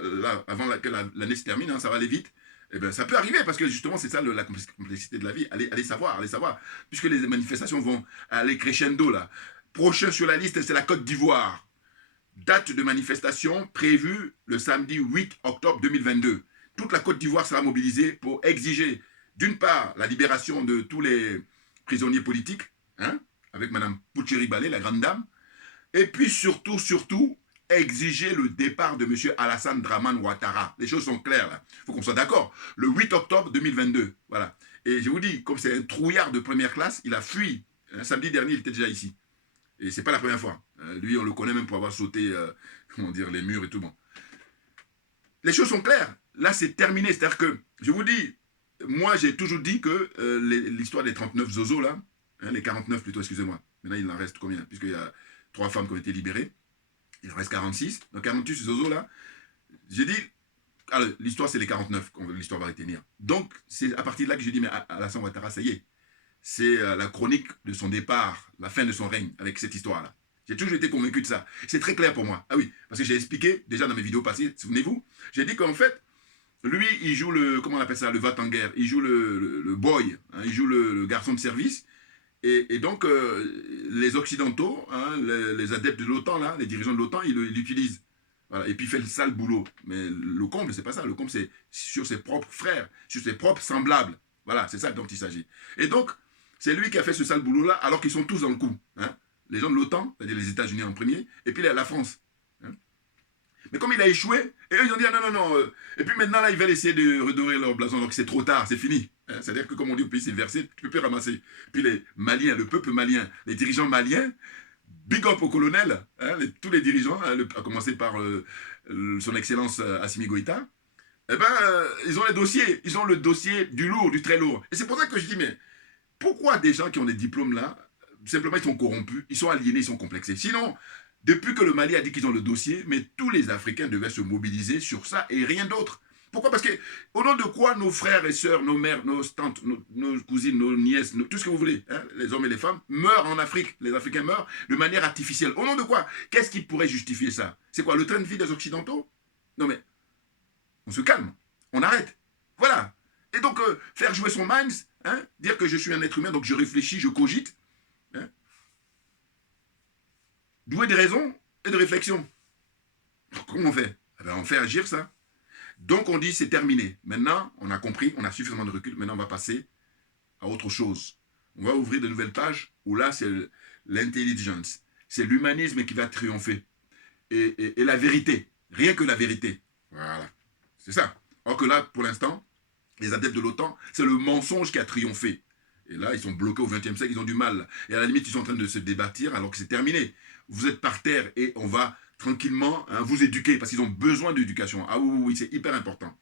avant que l'année se termine, hein, ça va aller vite. Eh bien, ça peut arriver, parce que justement, c'est ça la complexité de la vie. Allez savoir, allez savoir. Puisque les manifestations vont aller crescendo, là. Prochain sur la liste, c'est la Côte d'Ivoire. Date de manifestation prévue le samedi 8 octobre 2022. Toute la Côte d'Ivoire sera mobilisée pour exiger, d'une part, la libération de tous les prisonniers politiques, hein, avec Mme Poucheri-Balé, la grande dame, et puis surtout, exiger le départ de M. Alassane Dramane Ouattara. Les choses sont claires, là. Il faut qu'on soit d'accord. Le 8 octobre 2022, voilà. Et je vous dis, comme c'est un trouillard de première classe, il a fui. Samedi dernier, il était déjà ici. Et c'est pas la première fois. Lui, on le connaît même pour avoir sauté, comment dire, les murs et tout. Bon. Les choses sont claires. Là, c'est terminé. C'est-à-dire que, je vous dis, moi, j'ai toujours dit que l'histoire des 39 zozos, là, hein, les 49 plutôt, excusez-moi. Maintenant, il en reste combien? Puisqu'il y a 3 femmes qui ont été libérées. Il en reste 46. Donc, 48 zozos, là. J'ai dit, l'histoire, c'est les 49 que l'histoire va retenir. Donc, c'est à partir de là que j'ai dit, mais Alassane Ouattara, ça y est. C'est la chronique de son départ, la fin de son règne, avec cette histoire-là. J'ai toujours été convaincu de ça. C'est très clair pour moi. Ah oui, parce que j'ai expliqué, déjà dans mes vidéos passées, souvenez-vous, j'ai dit qu'en fait, lui, il joue comment on appelle ça, le va-t-en-guerre. Il joue le boy, hein, il joue le garçon de service. Et donc, les Occidentaux, hein, les adeptes de l'OTAN, là, les dirigeants de l'OTAN, ils l'utilisent. Voilà, et puis il fait le sale boulot. Mais le comble, c'est pas ça. Le comble, c'est sur ses propres frères, sur ses propres semblables. Voilà, c'est ça dont il s'agit. Et donc, c'est lui qui a fait ce sale boulot-là, alors qu'ils sont tous dans le coup. Hein. Les gens de l'OTAN, c'est-à-dire les États-Unis en premier, et puis la France. Hein. Mais comme il a échoué, et eux, ils ont dit, ah, non. Et puis maintenant, là, ils veulent essayer de redorer leur blason, donc c'est trop tard, c'est fini. Hein. C'est-à-dire que, comme on dit au pays, c'est versé, tu peux plus ramasser. Puis les Maliens, le peuple malien, les dirigeants maliens, big up au colonel, hein, tous les dirigeants, hein, à commencer par son excellence Assimi Goïta, eh ben, ils ont les dossiers, ils ont le dossier du lourd, du très lourd. Et c'est pour ça que je dis, mais pourquoi des gens qui ont des diplômes là, simplement ils sont corrompus, ils sont aliénés, ils sont complexés. Sinon, depuis que le Mali a dit qu'ils ont le dossier, mais tous les Africains devaient se mobiliser sur ça et rien d'autre. Pourquoi? Parce que, au nom de quoi nos frères et sœurs, nos mères, nos tantes, nos cousines, nos nièces, tout ce que vous voulez, hein, les hommes et les femmes, meurent en Afrique, les Africains meurent de manière artificielle. Au nom de quoi? Qu'est-ce qui pourrait justifier ça? C'est quoi, le train de vie des Occidentaux? Non mais, on se calme, on arrête. Voilà. Et donc, faire jouer son minds, hein, dire que je suis un être humain, donc je réfléchis, je cogite, hein, doué de raison et de réflexion. Comment on fait? Eh bien, on fait agir ça. Donc on dit c'est terminé. Maintenant, on a compris, on a suffisamment de recul, maintenant on va passer à autre chose. On va ouvrir de nouvelles pages où là c'est l'intelligence, c'est l'humanisme qui va triompher. Et la vérité, rien que la vérité. Voilà, c'est ça. Or que là, pour l'instant, les adeptes de l'OTAN, c'est le mensonge qui a triomphé. Et là, ils sont bloqués au XXe siècle, ils ont du mal. Et à la limite, ils sont en train de se débattre alors que c'est terminé. Vous êtes par terre et on va tranquillement vous éduquer parce qu'ils ont besoin d'éducation. Ah oui, c'est hyper important.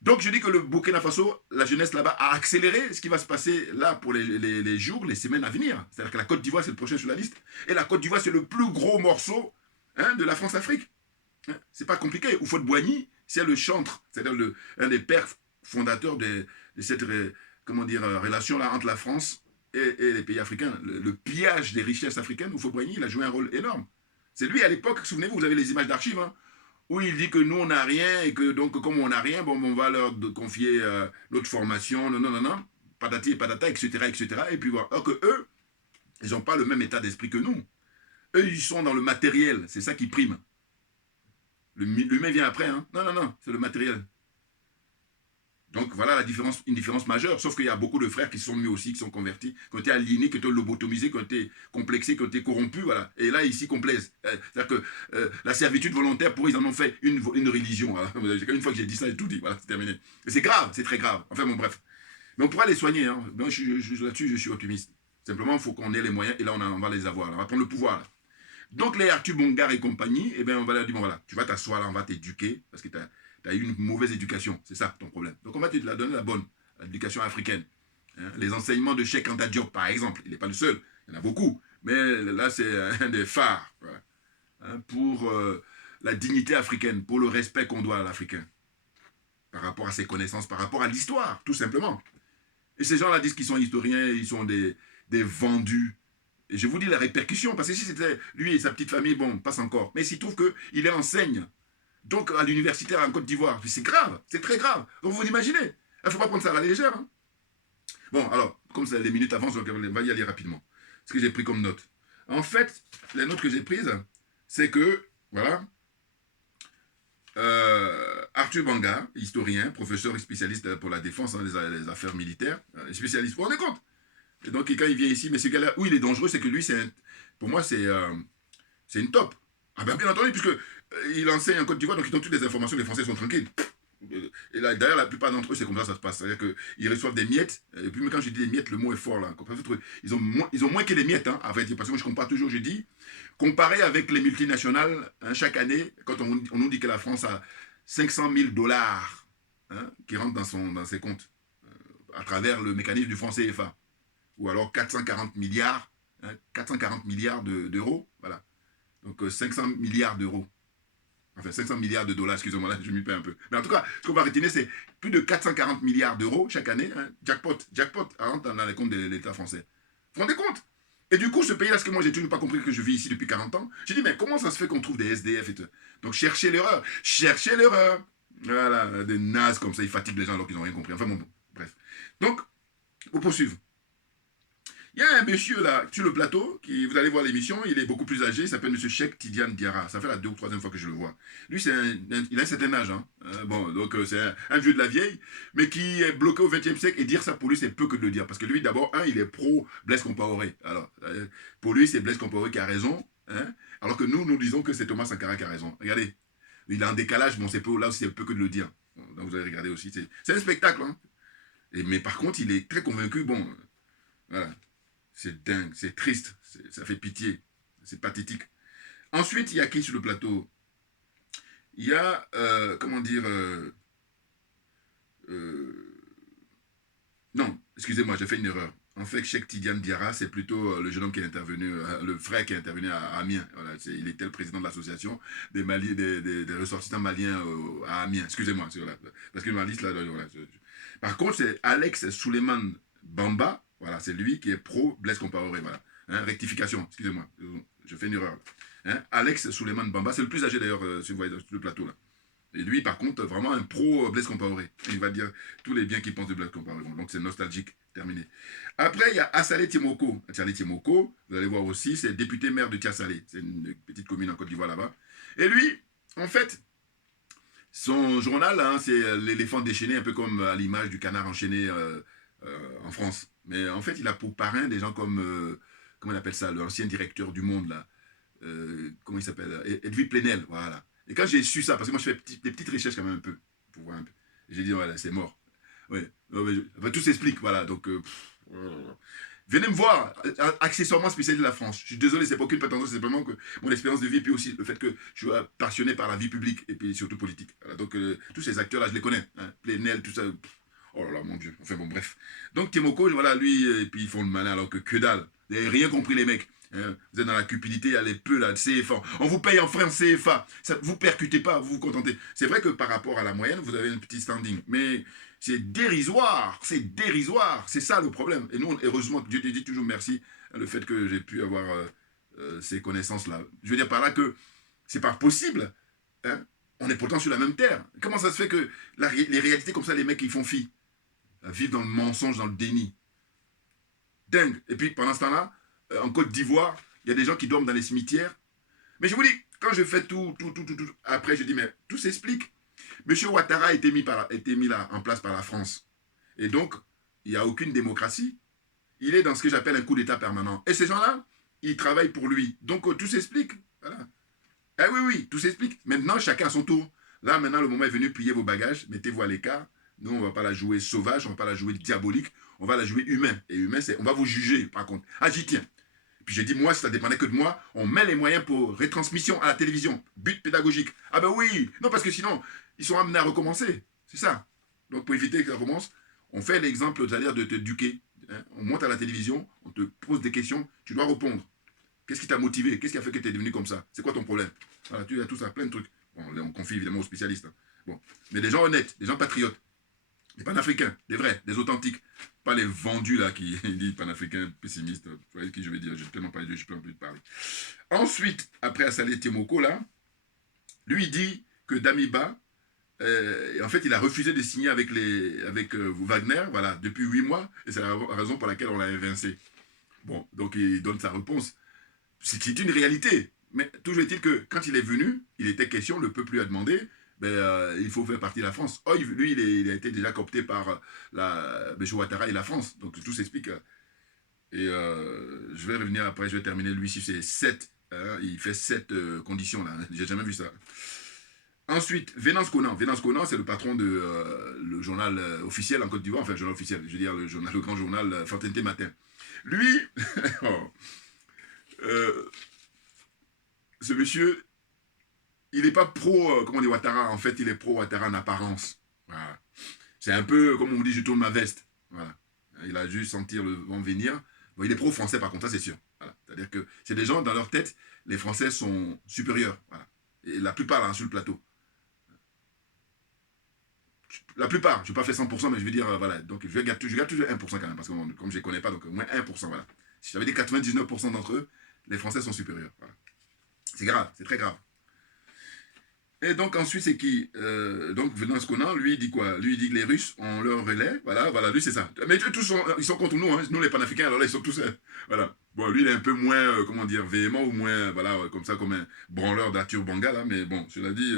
Donc je dis que le Burkina Faso, la jeunesse là-bas a accéléré ce qui va se passer là pour les jours, les semaines à venir. C'est-à-dire que la Côte d'Ivoire, c'est le prochain sur la liste. Et la Côte d'Ivoire, c'est le plus gros morceau, hein, de la France-Afrique. Hein, c'est pas compliqué. Houphouët-Boigny, c'est le chantre, c'est-à-dire un des pères fondateurs de cette relation là entre la France et les pays africains. Le pillage des richesses africaines, Houphouët-Boigny, il a joué un rôle énorme. C'est lui à l'époque, souvenez-vous, vous avez les images d'archives, hein, où il dit que nous on n'a rien et que donc comme on n'a rien, bon, on va leur confier notre formation, non, patati et patata, etc. Et puis voilà. Alors que eux, ils n'ont pas le même état d'esprit que nous. Eux, ils sont dans le matériel, c'est ça qui prime. L'humain vient après, hein. Non, c'est le matériel. Donc voilà la différence, une différence majeure. Sauf qu'il y a beaucoup de frères qui se sont mis aussi, qui sont convertis, qui ont été aliénés, qui ont été lobotomisés, qui ont été complexés, qui ont été corrompus, voilà. Et là, ici, complaisent. C'est-à-dire que la servitude volontaire, pour eux, ils en ont fait une religion. Voilà. Une fois que j'ai dit ça, j'ai tout dit. Voilà, c'est terminé. Et c'est grave, c'est très grave. Enfin bon, bref. Mais on pourra les soigner. Hein. Là-dessus, je suis optimiste. Simplement, il faut qu'on ait les moyens, et là, on va les avoir. Là. On va prendre le pouvoir, là. Donc, les Arthur Bongar et compagnie, eh bien, on va leur dire, bon, voilà, tu vas t'asseoir là, on va t'éduquer, parce que tu as eu une mauvaise éducation. C'est ça, ton problème. Donc, on va te la donner la bonne, l'éducation africaine. Hein, les enseignements de Cheikh Anta Diop, par exemple, il n'est pas le seul, il y en a beaucoup. Mais là, c'est un des phares, voilà, hein, pour la dignité africaine, pour le respect qu'on doit à l'Africain, par rapport à ses connaissances, par rapport à l'histoire, tout simplement. Et ces gens-là disent qu'ils sont historiens, ils sont des vendus. Et je vous dis la répercussion, parce que si c'était lui et sa petite famille, bon, passe encore. Mais s'il trouve qu'il enseigne, donc à l'université en Côte d'Ivoire, c'est grave, c'est très grave. Donc vous imaginez, il ne faut pas prendre ça à la légère. Hein. Bon, alors, comme ça, les minutes avancent, donc on va y aller rapidement. Ce que j'ai pris comme note. En fait, les notes que j'ai prises, c'est que, voilà, Arthur Banga, historien, professeur et spécialiste pour la défense, hein, les affaires militaires, spécialiste, vous vous rendez compte? Et donc, quand il vient ici, mais ce gars-là, où il est dangereux, c'est que lui, pour moi, c'est une top. Ah ben, bien entendu, puisque il enseigne en Côte d'Ivoire, donc ils donnent toutes les informations, les Français sont tranquilles. Et là, d'ailleurs, la plupart d'entre eux, c'est comme ça se passe. C'est-à-dire qu'ils reçoivent des miettes, et puis, mais quand je dis des miettes, le mot est fort, là. Ils ont moins que les miettes, hein, en fait, parce que moi, je compare toujours, je dis, comparé avec les multinationales, hein, chaque année, quand on nous dit que la France a 500 000 $, hein, qui rentrent dans ses comptes, à travers le mécanisme du franc CFA. Ou alors 440 milliards, hein, 440 milliards d'euros, voilà. Donc 500 milliards d'euros. Enfin, 500 milliards de dollars, excusez-moi, là, je m'y perds un peu. Mais en tout cas, ce qu'on va retenir, c'est plus de 440 milliards d'euros chaque année, hein, jackpot, rentre dans les comptes de l'État français. Vous vous rendez compte? Et du coup, ce pays-là, ce que moi, j'ai toujours pas compris que je vis ici depuis 40 ans, j'ai dit, mais comment ça se fait qu'on trouve des SDF et tout? Donc, cherchez l'erreur. Cherchez l'erreur. Voilà, des nazes comme ça, ils fatiguent les gens alors qu'ils n'ont rien compris. Enfin, bon, bref. Donc, pour poursuivre. Il y a un monsieur là, sur le plateau, vous allez voir l'émission, il est beaucoup plus âgé, il s'appelle monsieur Cheikh Tidiane Diarra. Ça fait la 2e ou 3e fois que je le vois. Lui, il a un certain âge, hein. Bon, donc c'est un vieux de la vieille, mais qui est bloqué au XXe siècle, et dire ça pour lui, c'est peu que de le dire. Parce que lui, d'abord, il est pro Blaise Compaoré. Alors, pour lui, c'est Blaise Compaoré qui a raison, hein, alors que nous disons que c'est Thomas Sankara qui a raison. Regardez, il a un décalage, bon, c'est peu, là aussi, c'est peu que de le dire. Donc vous allez regarder aussi, c'est un spectacle, hein. Mais par contre, il est très convaincu, bon, voilà. C'est dingue, c'est triste, ça fait pitié, c'est pathétique. Ensuite, il y a qui sur le plateau? Il y a, comment dire... non, excusez-moi, j'ai fait une erreur. En fait, Cheikh Tidiane Diarra, c'est plutôt le jeune homme qui est intervenu, le frère qui est intervenu à Amiens. Voilà, il était le président de l'association des ressortissants maliens à Amiens. Excusez-moi, parce que ma liste, là, voilà. Par contre, c'est Alex Souleymane Bamba. Voilà, c'est lui qui est pro Blaise Compaoré, voilà. Hein, rectification, excusez-moi, je fais une erreur. Hein, Alex Souleymane Bamba, c'est le plus âgé d'ailleurs, si vous voyez sur le plateau là. Et lui, par contre, vraiment un pro Blaise Compaoré. Il va dire tous les biens qu'il pense de Blaise Compaoré. Donc c'est nostalgique, terminé. Après, il y a Assalé Tiemoko. Assalé Tiemoko, vous allez voir aussi, c'est député maire de Tiasalé. C'est une petite commune en Côte d'Ivoire là-bas. Et lui, en fait, son journal, hein, c'est l'éléphant déchaîné, un peu comme à l'image du canard enchaîné en France. Mais en fait, il a pour parrain des gens comme, comment on appelle ça, l'ancien directeur du Monde, là. Comment il s'appelle? Edwy Plenel, voilà. Et quand j'ai su ça, parce que moi je fais des petites recherches quand même un peu, pour voir un peu. J'ai dit, voilà, c'est mort. Ouais. Enfin, tout s'explique, voilà. Donc, venez me voir, accessoirement spécialisé de la France. Je suis désolé, c'est pas aucune prétention, c'est simplement que mon expérience de vie, et puis aussi le fait que je suis passionné par la vie publique, et puis surtout politique. Voilà. Donc, tous ces acteurs-là, je les connais. Hein. Plenel, tout ça. Oh là là, mon Dieu. Enfin bon, bref. Donc Tiemoko, voilà, lui, et puis ils font le malin alors que dalle. Vous n'avez rien compris, les mecs. Hein. Vous êtes dans la cupidité, il y a les peu là, de CFA. On vous paye en francs CFA. Ça, vous percutez pas, vous vous contentez. C'est vrai que par rapport à la moyenne, vous avez un petit standing. Mais c'est dérisoire. C'est dérisoire. C'est ça le problème. Et nous, heureusement, Dieu te dit toujours merci, le fait que j'ai pu avoir ces connaissances-là. Je veux dire par là que c'est pas possible. Hein. On est pourtant sur la même terre. Comment ça se fait que les réalités comme ça, les mecs, ils font fi? Vivre dans le mensonge, dans le déni. Dingue. Et puis, pendant ce temps-là, en Côte d'Ivoire, il y a des gens qui dorment dans les cimetières. Mais je vous dis, quand je fais tout, après, je dis, mais tout s'explique. M. Ouattara a été mis là en place par la France. Et donc, il n'y a aucune démocratie. Il est dans ce que j'appelle un coup d'État permanent. Et ces gens-là, ils travaillent pour lui. Donc, tout s'explique. Voilà. Ah oui, oui, tout s'explique. Maintenant, chacun à son tour. Là, maintenant, le moment est venu, pliez vos bagages, mettez-vous à l'écart. Nous, on ne va pas la jouer sauvage, on ne va pas la jouer diabolique, on va la jouer humain. Et humain, c'est, on va vous juger, par contre. Ah, j'y tiens. Puis j'ai dit, moi, si ça dépendait que de moi, on met les moyens pour rétransmission à la télévision. But pédagogique. Ah ben oui. Non, parce que sinon, ils sont amenés à recommencer. C'est ça. Donc, pour éviter que ça recommence, on fait l'exemple, c'est-à-dire de t'éduquer. Hein. On monte à la télévision, on te pose des questions, tu dois répondre. Qu'est-ce qui t'a motivé? Qu'est-ce qui a fait que tu es devenu comme ça? C'est quoi ton problème? Voilà, tu as tout ça, plein de trucs. Bon, on confie évidemment aux spécialistes. Hein. Bon. Mais des gens honnêtes, des gens patriotes, des panafricains, des vrais, des authentiques. Pas les vendus là qui disent panafricains pessimistes. Vous voyez ce que je veux dire? Je n'ai tellement pas je peux en plus parler. Ensuite, après Assalé Tiemoko, là, lui il dit que Damiba, en fait, il a refusé de signer avec Wagner, voilà, depuis 8 mois, et c'est la raison pour laquelle on l'a évincé. Bon, donc il donne sa réponse. C'est une réalité. Mais toujours est-il que quand il est venu, il était question, le peuple lui a demandé, il faut faire partie de la France. Oh, lui, il a été déjà coopté par M. Ouattara et la France. Donc tout s'explique. Et je vais revenir après, je vais terminer. Lui, si c'est 7, hein, il fait 7 conditions là. J'ai jamais vu ça. Ensuite, Venance Conan. Venance Conan, c'est le patron de le journal officiel en Côte d'Ivoire, enfin, le journal officiel, je veux dire le grand journal Fraternité Matin. Lui, ce monsieur, il n'est pas pro, comment on dit, Ouattara. En fait, il est pro Ouattara en apparence. Voilà. C'est un peu, comme on me dit, je tourne ma veste. Voilà. Il a juste sentir le vent venir. Bon, il est pro français, par contre, ça c'est sûr. Voilà. C'est-à-dire que c'est des gens, dans leur tête, les Français sont supérieurs. Voilà. Et la plupart, là, sur le plateau. La plupart, je n'ai pas fait 100%, mais je veux dire, voilà. Donc, je garde toujours 1% quand même, parce que comme je ne les connais pas, donc au moins 1%, voilà. Si j'avais dit 99% d'entre eux, les Français sont supérieurs. Voilà. C'est grave, c'est très grave. Et donc ensuite, c'est qui donc Venance Conan, lui, il dit quoi? Lui, il dit que les Russes ont leur relais. Voilà, lui, c'est ça. Mais tous ils sont contre nous, hein. Nous, les panafricains, alors là, ils sont tous... voilà. Bon, lui, il est un peu moins, comment dire, véhément, ou moins, voilà, comme ça, comme un branleur d'Arthur Banga, là. Mais bon, cela dit...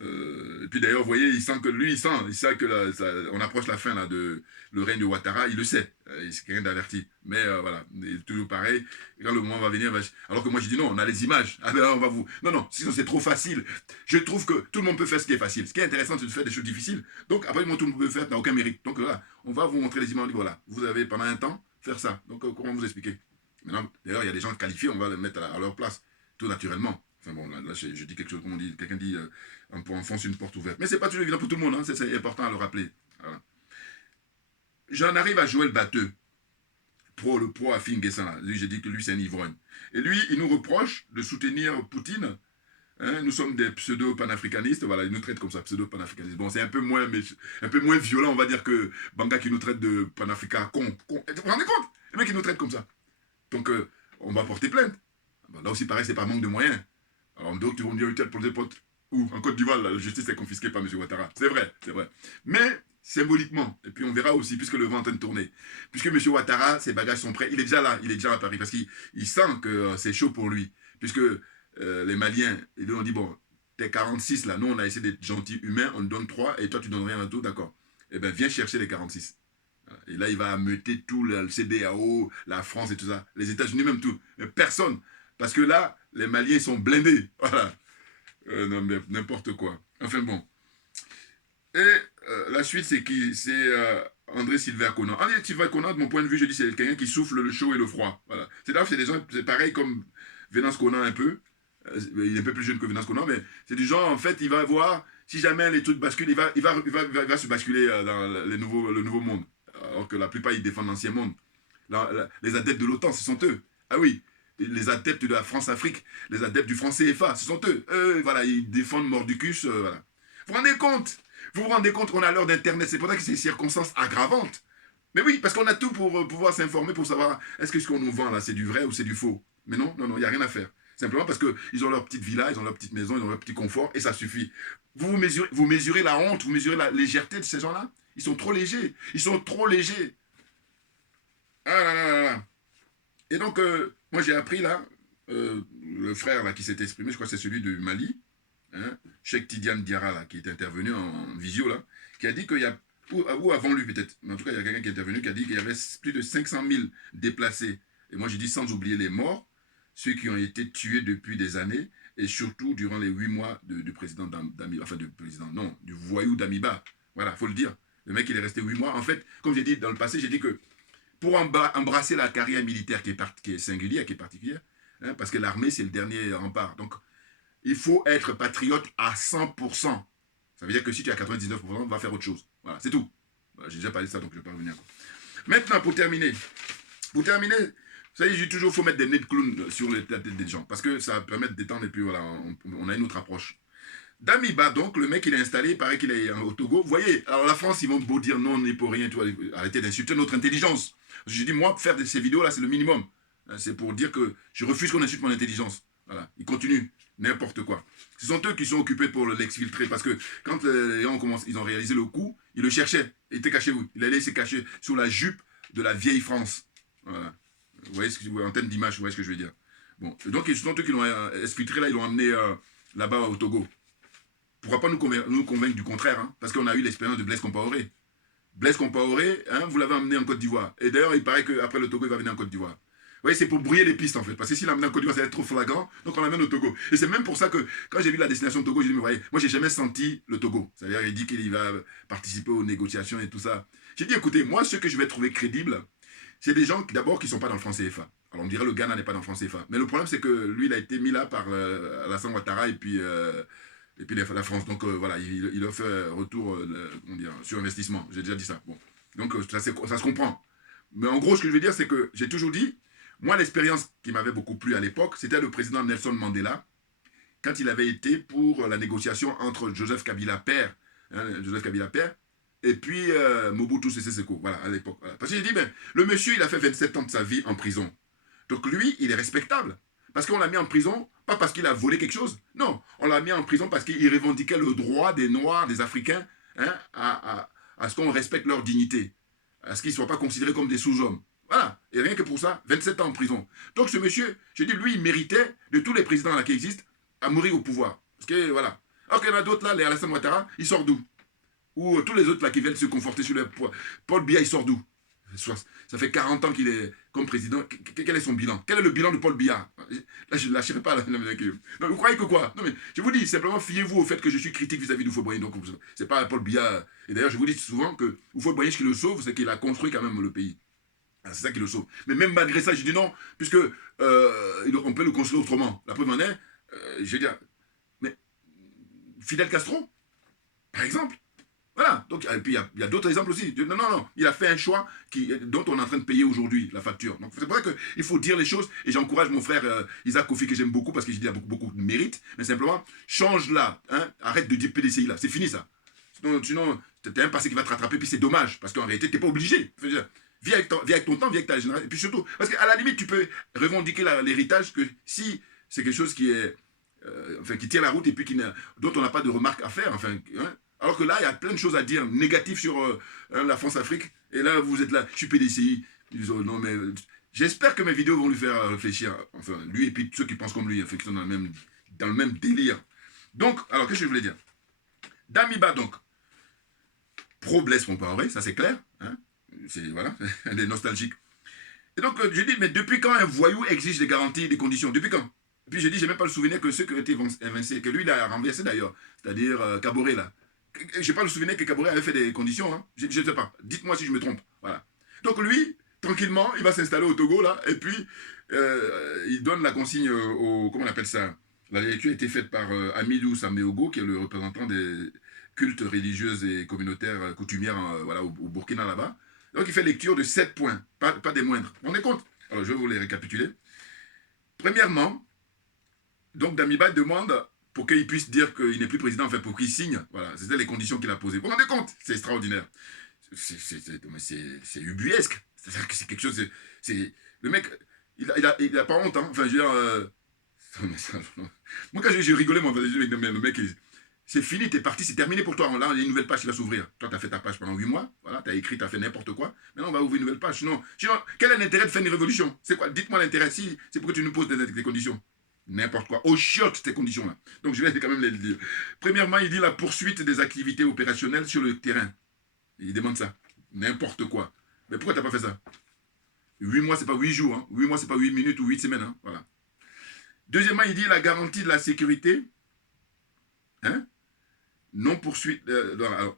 et puis d'ailleurs, vous voyez, il sent que lui, il sent que on approche la fin là, de le règne de Ouattara, il le sait, c'est quelqu'un d'averti. Mais voilà, toujours pareil, et quand le moment va venir, alors que moi je dis non, on a les images, ah ben on va vous... Non, sinon c'est trop facile. Je trouve que tout le monde peut faire ce qui est facile. Ce qui est intéressant, c'est de faire des choses difficiles. Donc après, moi, tout le monde peut faire, ça n'a aucun mérite. Donc voilà, on va vous montrer les images, voilà, vous avez pendant un temps faire ça. Donc comment vous expliquer? Maintenant, d'ailleurs, il y a des gens qualifiés, on va les mettre à leur place, tout naturellement. Enfin bon, là je dis quelque chose, comme on dit, quelqu'un dit, on enfonce une porte ouverte. Mais c'est pas toujours évident pour tout le monde, hein, c'est important à le rappeler. Voilà. J'en arrive à Joël Batteux, le pro à Finguessan. Lui, j'ai dit que lui, c'est un ivrogne. Et lui, il nous reproche de soutenir Poutine. Hein, nous sommes des pseudo-panafricanistes, voilà, il nous traite comme ça, pseudo-panafricanistes. Bon, c'est un peu moins violent, on va dire, que Banga qui nous traite de panafricain con. Vous vous rendez compte? Le mec, il nous traite comme ça. Donc, on va porter plainte. Bon, là aussi, pareil, c'est pas manque de moyens. Alors, donc, tu vas me dire, pour des potes, où en Côte d'Ivoire, la justice est confisquée par M. Ouattara. C'est vrai, c'est vrai. Mais, symboliquement, et puis on verra aussi, puisque le vent est en train de tourner, puisque M. Ouattara, ses bagages sont prêts, il est déjà là, il est déjà à Paris, parce qu'il sent que c'est chaud pour lui. Puisque les Maliens, ils lui ont dit, bon, t'es 46 là, nous on a essayé d'être gentils, humains, on te donne 3, et toi tu donnes rien à tout, d'accord. Eh bien, viens chercher les 46. Et là, il va ameuter tout le CEDEAO, la France et tout ça, les États-Unis même tout. Mais personne. Parce que là, les Maliens sont blindés. Voilà. Non, mais n'importe quoi. Enfin bon. Et la suite, c'est qui? C'est André Sylvain Conan. André Sylvain Conan, de mon point de vue, je dis, c'est quelqu'un qui souffle le chaud et le froid. Voilà. C'est des gens, c'est pareil comme Venance Conan un peu. Il est un peu plus jeune que Venance Conan, mais c'est du genre, en fait, il va voir, si jamais les trucs basculent, il va se basculer dans le nouveau monde. Alors que la plupart, ils défendent l'ancien monde. Les adeptes de l'OTAN, ce sont eux. Ah oui, les adeptes de la France-Afrique, les adeptes du franc CFA, ce sont eux. Voilà, ils défendent Mordicus, voilà. Vous vous rendez compte qu'on a l'heure d'Internet, c'est pour ça que c'est des circonstances aggravantes. Mais oui, parce qu'on a tout pour pouvoir s'informer, pour savoir est-ce que ce qu'on nous vend là, c'est du vrai ou c'est du faux. Mais non, il n'y a rien à faire. Simplement parce qu'ils ont leur petite villa, ils ont leur petite maison, ils ont leur petit confort, et ça suffit. Vous mesurez la honte, vous mesurez la légèreté de ces gens-là. Ils sont trop légers. Ils sont trop légers. Ah là là là là. Et donc, moi j'ai appris là, le frère là qui s'est exprimé, je crois que c'est celui du Mali, hein, Cheikh Tidiane Diarra, là, qui est intervenu en visio, là, qui a dit qu'il y a, ou avant lui peut-être, mais en tout cas, il y a quelqu'un qui est intervenu qui a dit qu'il y avait plus de 500 000 déplacés. Et moi, j'ai dit sans oublier les morts, ceux qui ont été tués depuis des années, et surtout durant les 8 mois du président Damiba, enfin du président, non, du voyou Damiba. Voilà, faut le dire. Le mec, il est resté 8 mois. En fait, comme j'ai dit dans le passé, j'ai dit que pour embrasser la carrière militaire qui est singulière, qui est particulière, hein, parce que l'armée, c'est le dernier rempart. Donc, il faut être patriote à 100%. Ça veut dire que si tu es à 99%, on va faire autre chose. Voilà, c'est tout. Voilà, j'ai déjà parlé de ça, donc je ne vais pas revenir. Maintenant, pour terminer, vous savez, j'ai toujours faut mettre des nez de clown sur la tête des gens, parce que ça permet de détendre, et puis voilà, on a une autre approche. Damiba, donc, le mec, il est installé, il paraît qu'il est au Togo. Vous voyez, alors la France, ils vont beau dire non, on n'est pour rien, tu vois, arrêtez d'insulter notre intelligence. Je dis, moi, faire ces vidéos-là, c'est le minimum. C'est pour dire que je refuse qu'on insulte mon intelligence. Voilà, ils continuent, n'importe quoi. Ce sont eux qui sont occupés pour l'exfiltrer, parce que quand les gens ils ont réalisé le coup, ils le cherchaient, il était caché où? Il allait se cacher sous la jupe de la vieille France. Voilà. Vous voyez ce que, en termes d'image, vous voyez ce que je veux dire. Bon, donc ce sont eux qui l'ont exfiltré là, ils l'ont amené là-bas au Togo. Pourquoi pas nous convaincre du contraire, hein, parce qu'on a eu l'expérience de Blaise Compaoré. Blaise Compaoré, hein, vous l'avez emmené en Côte d'Ivoire. Et d'ailleurs, il paraît qu'après le Togo, il va venir en Côte d'Ivoire. Vous voyez, c'est pour brouiller les pistes en fait. Parce que s'il l'amène en Côte d'Ivoire, ça va être trop flagrant. Donc on l'amène au Togo. Et c'est même pour ça que quand j'ai vu la destination Togo, j'ai dit, mais voyez, moi j'ai jamais senti le Togo. C'est-à-dire, il dit qu'il va participer aux négociations et tout ça. J'ai dit, écoutez, moi, ce que je vais trouver crédible, c'est des gens d'abord qui ne sont pas dans le franc CFA. Alors on dirait le Ghana n'est pas dans le franc CFA. Mais le problème, c'est que lui, il a été mis là par Alassane Ouattara et puis la France. Donc voilà, il a fait retour sur investissement. J'ai déjà dit ça. Bon. Donc ça se comprend. Mais en gros, ce que je veux dire, c'est que j'ai toujours dit, moi, l'expérience qui m'avait beaucoup plu à l'époque, c'était le président Nelson Mandela, quand il avait été pour la négociation entre Joseph Kabila père, et puis Mobutu Sese Seko, voilà, à l'époque. Voilà. Parce que j'ai dit, ben, le monsieur, il a fait 27 ans de sa vie en prison. Donc lui, il est respectable. Parce qu'on l'a mis en prison, pas parce qu'il a volé quelque chose, non, on l'a mis en prison parce qu'il revendiquait le droit des Noirs, des Africains, hein, à ce qu'on respecte leur dignité, à ce qu'ils ne soient pas considérés comme des sous-hommes. Voilà, et rien que pour ça, 27 ans en prison. Donc ce monsieur, je dis, lui, il méritait, de tous les présidents là qui existent, à mourir au pouvoir. Parce que, voilà. Alors qu'il y en a d'autres là, les Alassane Ouattara, il sort d'où? Ou tous les autres là qui viennent se conforter sur le poids. Paul Biya, il sort d'où? Ça fait 40 ans qu'il est comme président. Quel est son bilan? Quel est le bilan de Paul Biya? Là, je ne lâcherai pas. Non, vous croyez que quoi? Non, mais je vous dis, simplement, fiez-vous au fait que je suis critique vis-à-vis d'Houphouët-Boigny. Donc, c'est pas Paul Biya. Et d'ailleurs, je vous dis souvent que Houphouët-Boigny, ce qui le sauve, c'est qu'il a construit quand même le pays. C'est ça qui le sauve. Mais même malgré ça, je dis non, puisque on peut le construire autrement. La preuve en est, je veux dire, mais Fidel Castro, par exemple. Voilà, donc, et puis il y a d'autres exemples aussi. Non, il a fait un choix dont on est en train de payer aujourd'hui la facture. Donc c'est pour ça qu'il faut dire les choses, et j'encourage mon frère Isaac Kofi, que j'aime beaucoup, parce qu'il a beaucoup de mérite, mais simplement, change-la, hein, arrête de dire PDCI là, c'est fini ça. Sinon t'as un passé qui va te rattraper, puis c'est dommage, parce qu'en réalité, t'es pas obligé. Vis avec ton temps, vis avec ta génération, et puis surtout, parce qu'à la limite, tu peux revendiquer l'héritage que si c'est quelque chose qui est, qui tient la route, et puis dont on n'a pas de remarques à faire, enfin, hein. Alors que là, il y a plein de choses à dire négatives sur la France-Afrique. Et là, vous êtes là, je suis PDCI. Non, mais j'espère que mes vidéos vont lui faire réfléchir. Enfin, lui et puis ceux qui pensent comme lui, qui sont dans le même délire. Donc, alors, qu'est-ce que je voulais dire? Damiba, donc, pro-Blaise Compaoré, ça c'est clair. Hein, voilà, elle est nostalgique. Et donc, je dis, mais depuis quand un voyou exige des garanties, des conditions? Depuis quand? Et puis, je dis, j'ai même pas le souvenir que ceux qui ont été évincés, que lui, il a renversé d'ailleurs, c'est-à-dire Kaboré, là. Je n'ai pas le souvenir que Kaboré avait fait des conditions. Hein. Je ne sais pas. Dites-moi si je me trompe. Voilà. Donc lui, tranquillement, il va s'installer au Togo, là, et puis il donne la consigne au... Comment on appelle ça? La lecture a été faite par Amidou Sameogo, qui est le représentant des cultes religieuses et communautaires coutumières voilà, au Burkina, là-bas. Donc il fait lecture de 7 points, pas des moindres. Vous vous rendez compte? Alors je vais vous les récapituler. Premièrement, donc Damiba demande... pour qu'il puisse dire qu'il n'est plus président, enfin pour qu'il signe. Voilà, c'était les conditions qu'il a posées. Vous vous rendez compte? C'est extraordinaire. C'est ubuesque. C'est-à-dire que c'est quelque chose... le mec, il a pas honte. Hein. Enfin, je veux dire... moi, quand j'ai rigolé, moi, le mec, c'est fini, t'es parti, c'est terminé pour toi. Là, il y a une nouvelle page qui va s'ouvrir. Toi, t'as fait ta page pendant 8 mois. Voilà, t'as écrit, t'as fait n'importe quoi. Maintenant, on va ouvrir une nouvelle page. Sinon, quel est l'intérêt de faire une révolution? C'est quoi? Dites-moi l'intérêt. Si, c'est pourquoi tu nous poses des conditions. N'importe quoi. Au chiotte, ces conditions-là. Donc, je vais quand même les dire. Premièrement, il dit la poursuite des activités opérationnelles sur le terrain. Il demande ça. N'importe quoi. Mais pourquoi tu n'as pas fait ça? 8 mois, c'est pas 8 jours. Hein. 8 mois, c'est pas 8 minutes ou 8 semaines. Hein. Voilà. Deuxièmement, il dit la garantie de la sécurité. Hein? Non-poursuite.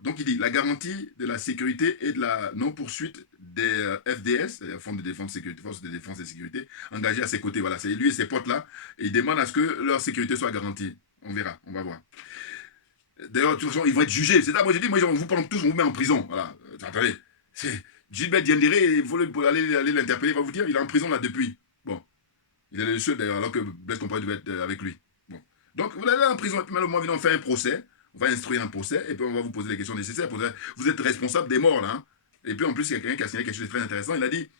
Donc, il dit la garantie de la sécurité et de la non-poursuite des FDS, Fonds de défense, sécurité, Forces de défense et sécurité, engagés à ses côtés. Voilà, c'est lui et ses potes-là. Et il demande à ce que leur sécurité soit garantie. On verra, on va voir. D'ailleurs, de toute façon, ils vont être jugés. C'est ça, moi j'ai dit, moi, on vous prend tous, on vous met en prison. Voilà. Attendez, c'est Gilbert Diendéré, il faut aller l'interpeller, il va vous dire, il est en prison là depuis. Bon. Il est le seul d'ailleurs, alors que Blaise Compaoré devait être avec lui. Bon. Donc, vous allez en prison, et puis maintenant, on fait un procès. On va instruire un procès et puis on va vous poser les questions nécessaires. Vous êtes responsable des morts, là. Hein. Et puis en plus, il y a quelqu'un qui a signalé quelque chose de très intéressant. Il a dit,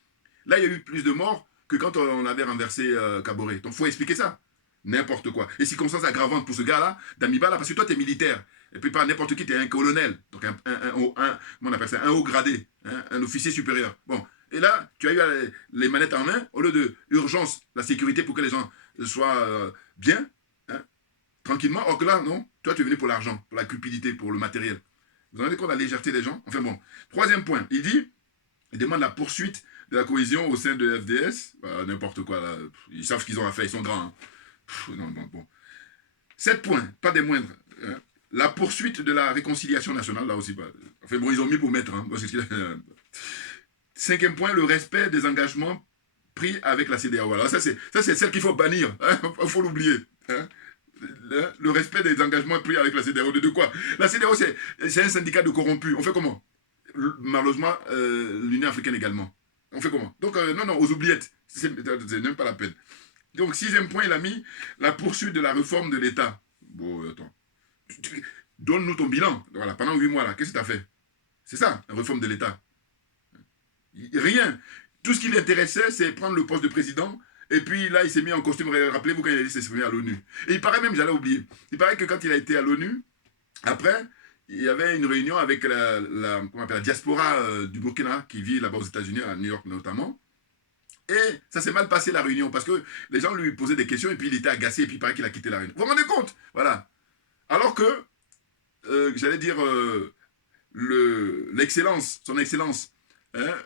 là, il y a eu plus de morts que quand on avait renversé Kaboré. Donc, il faut expliquer ça. N'importe quoi. Et circonstances aggravantes pour ce gars-là, Damiba, là, parce que toi, tu es militaire. Et puis, pas n'importe qui, tu es un colonel. Donc, comment on appelle ça, un haut gradé, hein, un officier supérieur. Bon. Et là, tu as eu les manettes en main, au lieu de urgence, la sécurité pour que les gens soient bien, hein, tranquillement. Or que là, non, toi, tu es venu pour l'argent, pour la cupidité, pour le matériel. Vous vous rendez compte de la légèreté des gens? Enfin bon. Troisième point, il demande la poursuite de la cohésion au sein de FDS. N'importe quoi, là. Ils savent ce qu'ils ont à faire, ils sont grands. Hein. Non, bon. 7 points, pas des moindres. Hein. La poursuite de la réconciliation nationale, là aussi. Enfin bon, ils ont mis pour mettre. Hein. 5e point, le respect des engagements pris avec la CEDEAO. Alors ça, c'est celle qu'il faut bannir. Hein. Il faut l'oublier. Hein. Le respect des engagements pris avec la CEDEAO. De quoi? La CEDEAO, c'est un syndicat de corrompus. On fait comment? Malheureusement, l'Union africaine également. On fait comment? Donc, non, aux oubliettes. C'est même pas la peine. Donc, 6e point, il a mis la poursuite de la réforme de l'État. Bon, attends. Donne-nous ton bilan. Voilà, pendant 8 mois, là, qu'est-ce que tu as fait? C'est ça, la réforme de l'État. Rien. Tout ce qui l'intéressait, c'est prendre le poste de président. Et puis là, il s'est mis en costume. Rappelez-vous quand il a dit s'exprimer à l'ONU. Et il paraît même, j'allais oublier, il paraît que quand il a été à l'ONU, après, il y avait une réunion avec la diaspora du Burkina qui vit là-bas aux États-Unis, à New York notamment. Et ça s'est mal passé la réunion parce que les gens lui posaient des questions et puis il était agacé et puis il paraît qu'il a quitté la réunion. Vous vous rendez compte? Voilà. Alors que, j'allais dire, l'excellence, son excellence, hein,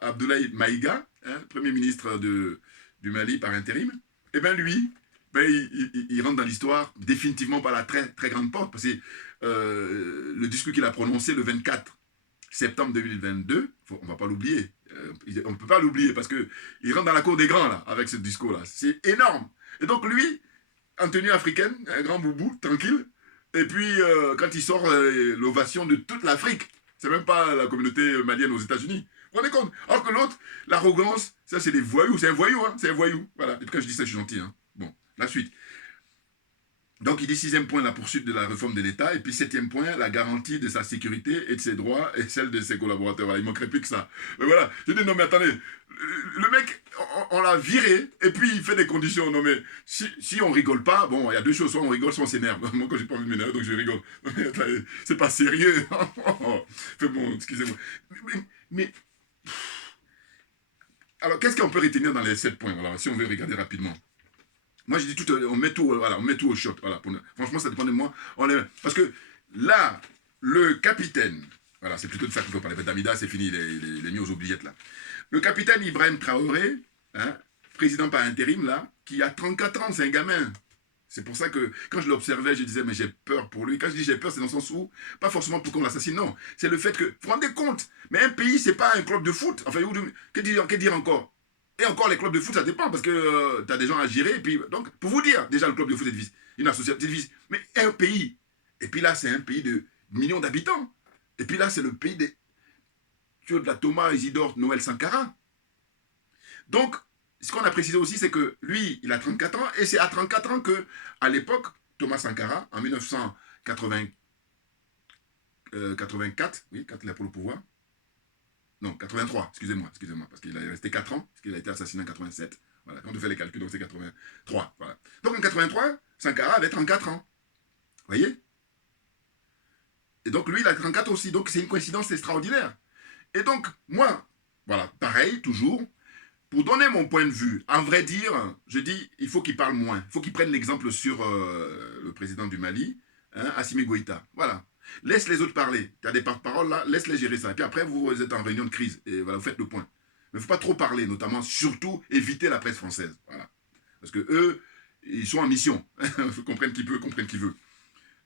Abdoulaye Maïga, hein, Premier ministre du Mali par intérim, et bien lui, il rentre dans l'histoire définitivement par la très, très grande porte, parce que le discours qu'il a prononcé le 24 septembre 2022, on ne va pas l'oublier, on ne peut pas l'oublier, parce qu'il rentre dans la cour des grands, là, avec ce discours-là. C'est énorme. Et donc lui, en tenue africaine, un grand boubou, tranquille, et puis quand il sort l'ovation de toute l'Afrique, c'est même pas la communauté malienne aux États-Unis. Vous vous rendez compte? Alors que l'autre, l'arrogance, ça c'est des voyous, c'est un voyou, hein, c'est un voyou. Voilà. Et puis quand je dis ça, je suis gentil. Hein. Bon, la suite. Donc il dit 6e point, la poursuite de la réforme de l'État, et puis 7e point, la garantie de sa sécurité et de ses droits et celle de ses collaborateurs. Voilà, il ne manquerait plus que ça. Mais voilà, je dis non mais attendez, le mec, on l'a viré, et puis il fait des conditions. Non mais, si on rigole pas, bon, il y a deux choses, soit on rigole, soit on s'énerve. Moi quand j'ai pas envie de m'énerver, donc je rigole. C'est pas sérieux. Fait bon, excusez-moi. Mais alors, qu'est-ce qu'on peut retenir dans les 7 points? Alors, si on veut regarder rapidement. Moi, je dis tout, on met tout au shot. Voilà, franchement, ça dépend de moi. Parce que là, le capitaine, voilà, c'est plutôt de ça qu'il faut parler. Damida, c'est fini, il est mis aux oubliettes, là. Le capitaine Ibrahim Traoré, hein, président par intérim, là, qui a 34 ans, c'est un gamin. C'est pour ça que, quand je l'observais, je disais, mais j'ai peur pour lui. Quand je dis j'ai peur, c'est dans le sens où, pas forcément pour qu'on l'assassine, non. C'est le fait que, vous vous rendez compte, mais un pays, c'est pas un club de foot. Enfin, que dire encore? Et encore, les clubs de foot, ça dépend, parce que tu as des gens à gérer. Et puis, donc, pour vous dire, déjà, le club de foot est une association, mais un pays. Et puis là, c'est un pays de millions d'habitants. Et puis là, c'est le pays des tueurs de la Thomas, Isidore, Noël Sankara. Donc, ce qu'on a précisé aussi, c'est que lui, il a 34 ans, et c'est à 34 ans que, à l'époque, Thomas Sankara, en 1984, oui, quand il a pris le pouvoir, non, 83, excusez-moi, parce qu'il est resté 4 ans, parce qu'il a été assassiné en 87. Voilà, quand on fait les calculs, donc c'est 83. Voilà. Donc en 83, Sankara avait 34 ans. Vous voyez? Et donc lui, il a 34 aussi. Donc c'est une coïncidence extraordinaire. Et donc, moi, voilà, pareil, toujours, pour donner mon point de vue, en vrai dire, je dis, il faut qu'il parle moins. Il faut qu'il prenne l'exemple sur le président du Mali, hein, Assimi Goïta. Voilà. Laisse les autres parler. Tu as des porte-paroles là, laisse-les gérer ça. Et puis après, vous êtes en réunion de crise. Et voilà, vous faites le point. Mais il ne faut pas trop parler, notamment, surtout, éviter la presse française. Voilà. Parce que eux, ils sont en mission. Il faut comprendre qui peut, comprendre qui veut.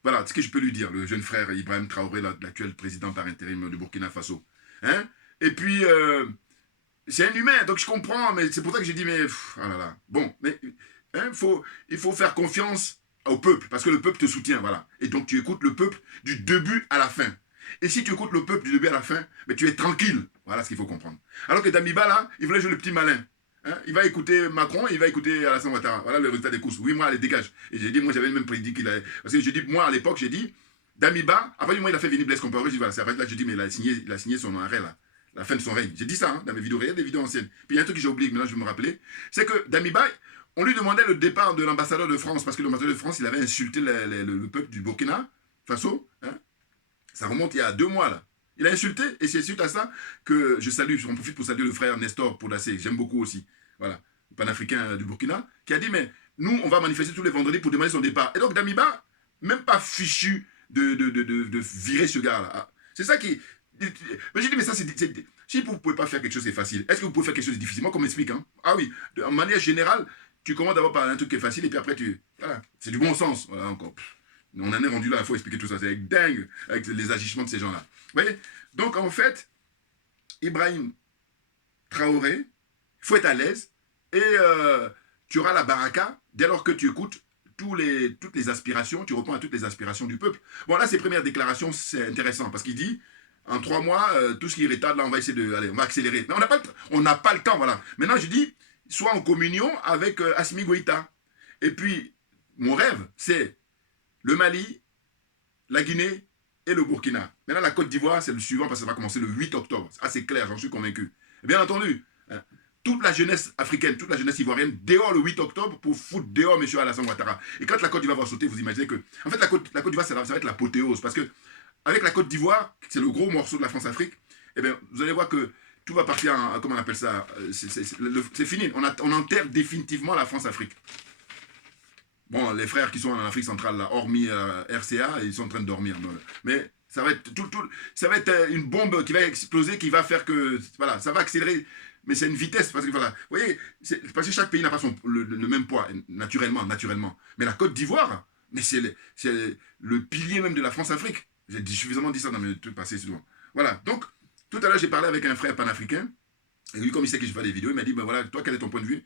Voilà ce que je peux lui dire, le jeune frère Ibrahim Traoré, l'actuel président par intérim du Burkina Faso. Hein? Et puis, c'est un humain, donc je comprends, mais c'est pour ça que j'ai dit, mais, ah là là. Bon, mais hein, il faut faire confiance au peuple, parce que le peuple te soutient, voilà. Et donc tu écoutes le peuple du début à la fin. Et si tu écoutes le peuple du début à la fin, mais tu es tranquille. Voilà ce qu'il faut comprendre. Alors que Damiba, là, il voulait jouer le petit malin. Hein? Il va écouter Macron, il va écouter Alassane Ouattara. Voilà le résultat des courses. Oui, moi, allez, dégage. Et j'ai dit, moi, j'avais même prédit qu'il allait... Parce que j'ai dit, moi, à l'époque, j'ai dit, Damiba, après du moment, il a fait venir Blaise Compaoré, j'ai dit, voilà, c'est après là, j'ai dit, mais il a signé son arrêt, là. La fin de son règne. J'ai dit ça, hein, dans mes vidéos réelles, des vidéos anciennes. Puis il y a un truc que j'ai oublié, mais là, je vais me rappeler. C'est que Damiba, on lui demandait le départ de l'ambassadeur de France, parce que l'ambassadeur de France, il avait insulté le peuple du Burkina Faso. Hein. Ça remonte il y a 2 mois, là. Il a insulté, et c'est suite à ça que je salue, j'en profite pour saluer le frère Nestor Podassé, j'aime beaucoup aussi, voilà, le panafricain du Burkina, qui a dit, mais nous, on va manifester tous les vendredis pour demander son départ. Et donc Damiba, même pas fichu de virer ce gars-là. C'est ça qui... Mais j'ai dit, mais ça, si vous ne pouvez pas faire quelque chose, c'est facile. Est-ce que vous pouvez faire quelque chose de difficile? Moi, qu'on m'explique, hein. Ah oui, en manière générale, tu commences d'abord par un truc qui est facile, et puis après, voilà, c'est du bon sens, voilà, encore. On en est rendu là, il faut expliquer tout ça. C'est dingue avec les agissements de ces gens-là. Vous voyez? Donc, en fait, Ibrahim Traoré, il faut être à l'aise. Et tu auras la baraka dès lors que tu écoutes toutes les aspirations, tu réponds à toutes les aspirations du peuple. Bon, là, ces premières déclarations, c'est intéressant parce qu'il dit, en 3 mois, tout ce qui est retard, là, on va essayer de... Allez, on va accélérer. Mais on n'a pas le temps, voilà. Maintenant, je dis, sois en communion avec Assimi Goïta. Et puis, mon rêve, c'est le Mali, la Guinée et le Burkina. Maintenant, la Côte d'Ivoire, c'est le suivant parce que ça va commencer le 8 octobre. Ah, c'est clair, j'en suis convaincu. Bien entendu, hein, toute la jeunesse africaine, toute la jeunesse ivoirienne, dehors le 8 octobre pour foutre dehors M. Alassane Ouattara. Et quand la Côte d'Ivoire va sauter, vous imaginez que... En fait, la Côte d'Ivoire, ça va être l'apothéose. Parce que avec la Côte d'Ivoire, c'est le gros morceau de la France-Afrique, eh bien, vous allez voir que tout va partir en... Comment on appelle ça? C'est fini. On enterre définitivement la France-Afrique. Bon, les frères qui sont en Afrique centrale, là, hormis RCA, ils sont en train de dormir. Mais ça va être, ça va être une bombe qui va exploser, qui va faire que... Voilà, ça va accélérer, mais c'est une vitesse. Parce que, voilà, vous voyez, parce que chaque pays n'a pas le même poids, naturellement. Mais la Côte d'Ivoire, mais c'est le pilier même de la France-Afrique. J'ai suffisamment dit ça dans mes trucs passés souvent. Voilà, donc, tout à l'heure, j'ai parlé avec un frère panafricain, et lui, comme il sait que je fais des vidéos, il m'a dit, ben voilà, toi, quel est ton point de vue?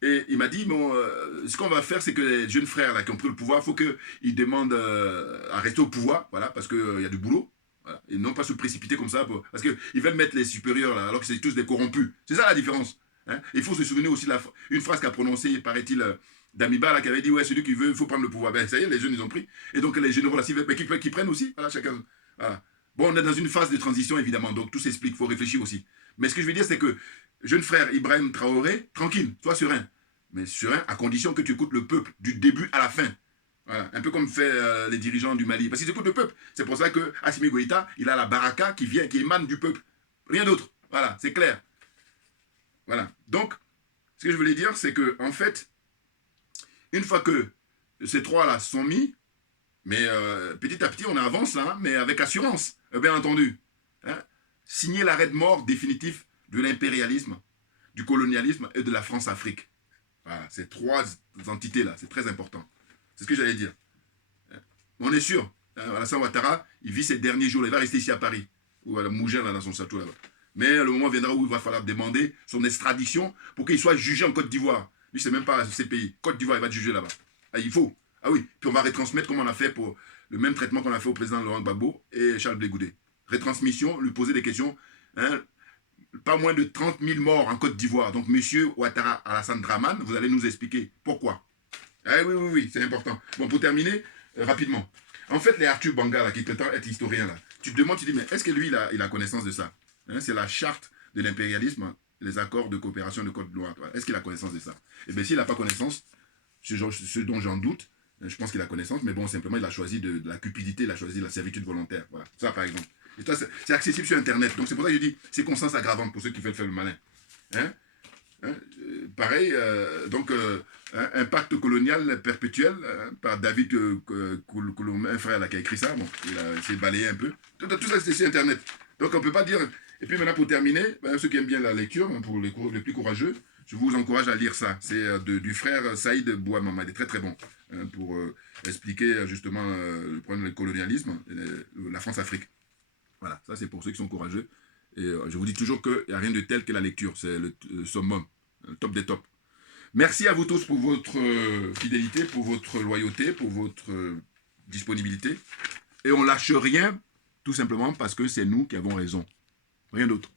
Et il m'a dit, bon, ce qu'on va faire, c'est que les jeunes frères là, qui ont pris le pouvoir, il faut qu'ils demandent à rester au pouvoir, voilà, parce qu'il y a du boulot, voilà, et non pas se précipiter comme ça, parce qu'ils veulent mettre les supérieurs, là, alors que c'est tous des corrompus. C'est ça la différence. Hein. Il faut se souvenir aussi une phrase qu'a prononcée, paraît-il, Damiba, là, qui avait dit, ouais, celui qui veut, il faut prendre le pouvoir. Ben, ça y est, les jeunes, ils ont pris. Et donc, les généraux, là, qui prennent aussi, voilà, chacun. Voilà. Bon, on est dans une phase de transition, évidemment, donc tout s'explique, il faut réfléchir aussi. Mais ce que je veux dire, c'est que, jeune frère Ibrahim Traoré, tranquille, sois serein. Mais serein, à condition que tu écoutes le peuple du début à la fin. Voilà. Un peu comme fait les dirigeants du Mali. Parce qu'ils écoutent le peuple. C'est pour ça que Assimi Goïta, il a la baraka qui émane du peuple. Rien d'autre. Voilà, c'est clair. Voilà. Donc, ce que je voulais dire, c'est que, en fait, une fois que ces trois-là sont mis, mais petit à petit, on avance, hein, mais avec assurance, bien entendu. Hein, signer l'arrêt de mort définitif de l'impérialisme, du colonialisme et de la France-Afrique. Voilà, ces 3 entités-là, c'est très important. C'est ce que j'allais dire. On est sûr, Alassane Ouattara, il vit ses derniers jours, il va rester ici à Paris, ou à la Mougin, là, dans son château là-bas. Mais le moment viendra où il va falloir demander son extradition pour qu'il soit jugé en Côte d'Ivoire. Lui, c'est même pas ces pays. Côte d'Ivoire, il va être jugé là-bas. Ah, il faut. Ah oui, puis on va retransmettre comme on a fait pour le même traitement qu'on a fait au président Laurent Gbagbo et Charles Blé Goudé. Retransmission, lui poser des questions. Hein, pas moins de 30 000 morts en Côte d'Ivoire. Donc, monsieur Ouattara Alassane Dramane, vous allez nous expliquer pourquoi. Ah oui, c'est important. Bon, pour terminer, rapidement. En fait, les Arthur Banga, là, qui prétend être historien, là, tu te demandes, tu dis, mais est-ce que lui, il a connaissance de ça? Hein, c'est la charte de l'impérialisme, les accords de coopération de Côte d'Ivoire. Est-ce qu'il a connaissance de ça? Eh bien, s'il n'a pas connaissance, ce dont j'en doute, je pense qu'il a connaissance, mais bon, simplement, il a choisi de la cupidité, il a choisi la servitude volontaire. Voilà, ça, par exemple. Et toi, c'est accessible sur Internet. Donc, c'est pour ça que je dis, c'est conscience aggravante pour ceux qui veulent faire le malin. Hein? Hein, pareil, donc un pacte colonial perpétuel par David Coulomb, un frère là, qui a écrit ça. Bon, il a essayé de balayer un peu. Tout ça, c'est sur Internet. Donc on ne peut pas dire... Et puis maintenant, pour terminer, ceux qui aiment bien la lecture, pour les plus courageux, je vous encourage à lire ça. C'est du frère Saïd Bouamama. Il est très très bon pour expliquer justement le problème du colonialisme, la France-Afrique. Voilà, ça c'est pour ceux qui sont courageux. Et je vous dis toujours qu'il n'y a rien de tel que la lecture. C'est le summum, le top des tops. Merci à vous tous pour votre fidélité, pour votre loyauté, pour votre disponibilité. Et on lâche rien, tout simplement parce que c'est nous qui avons raison. Rien d'autre.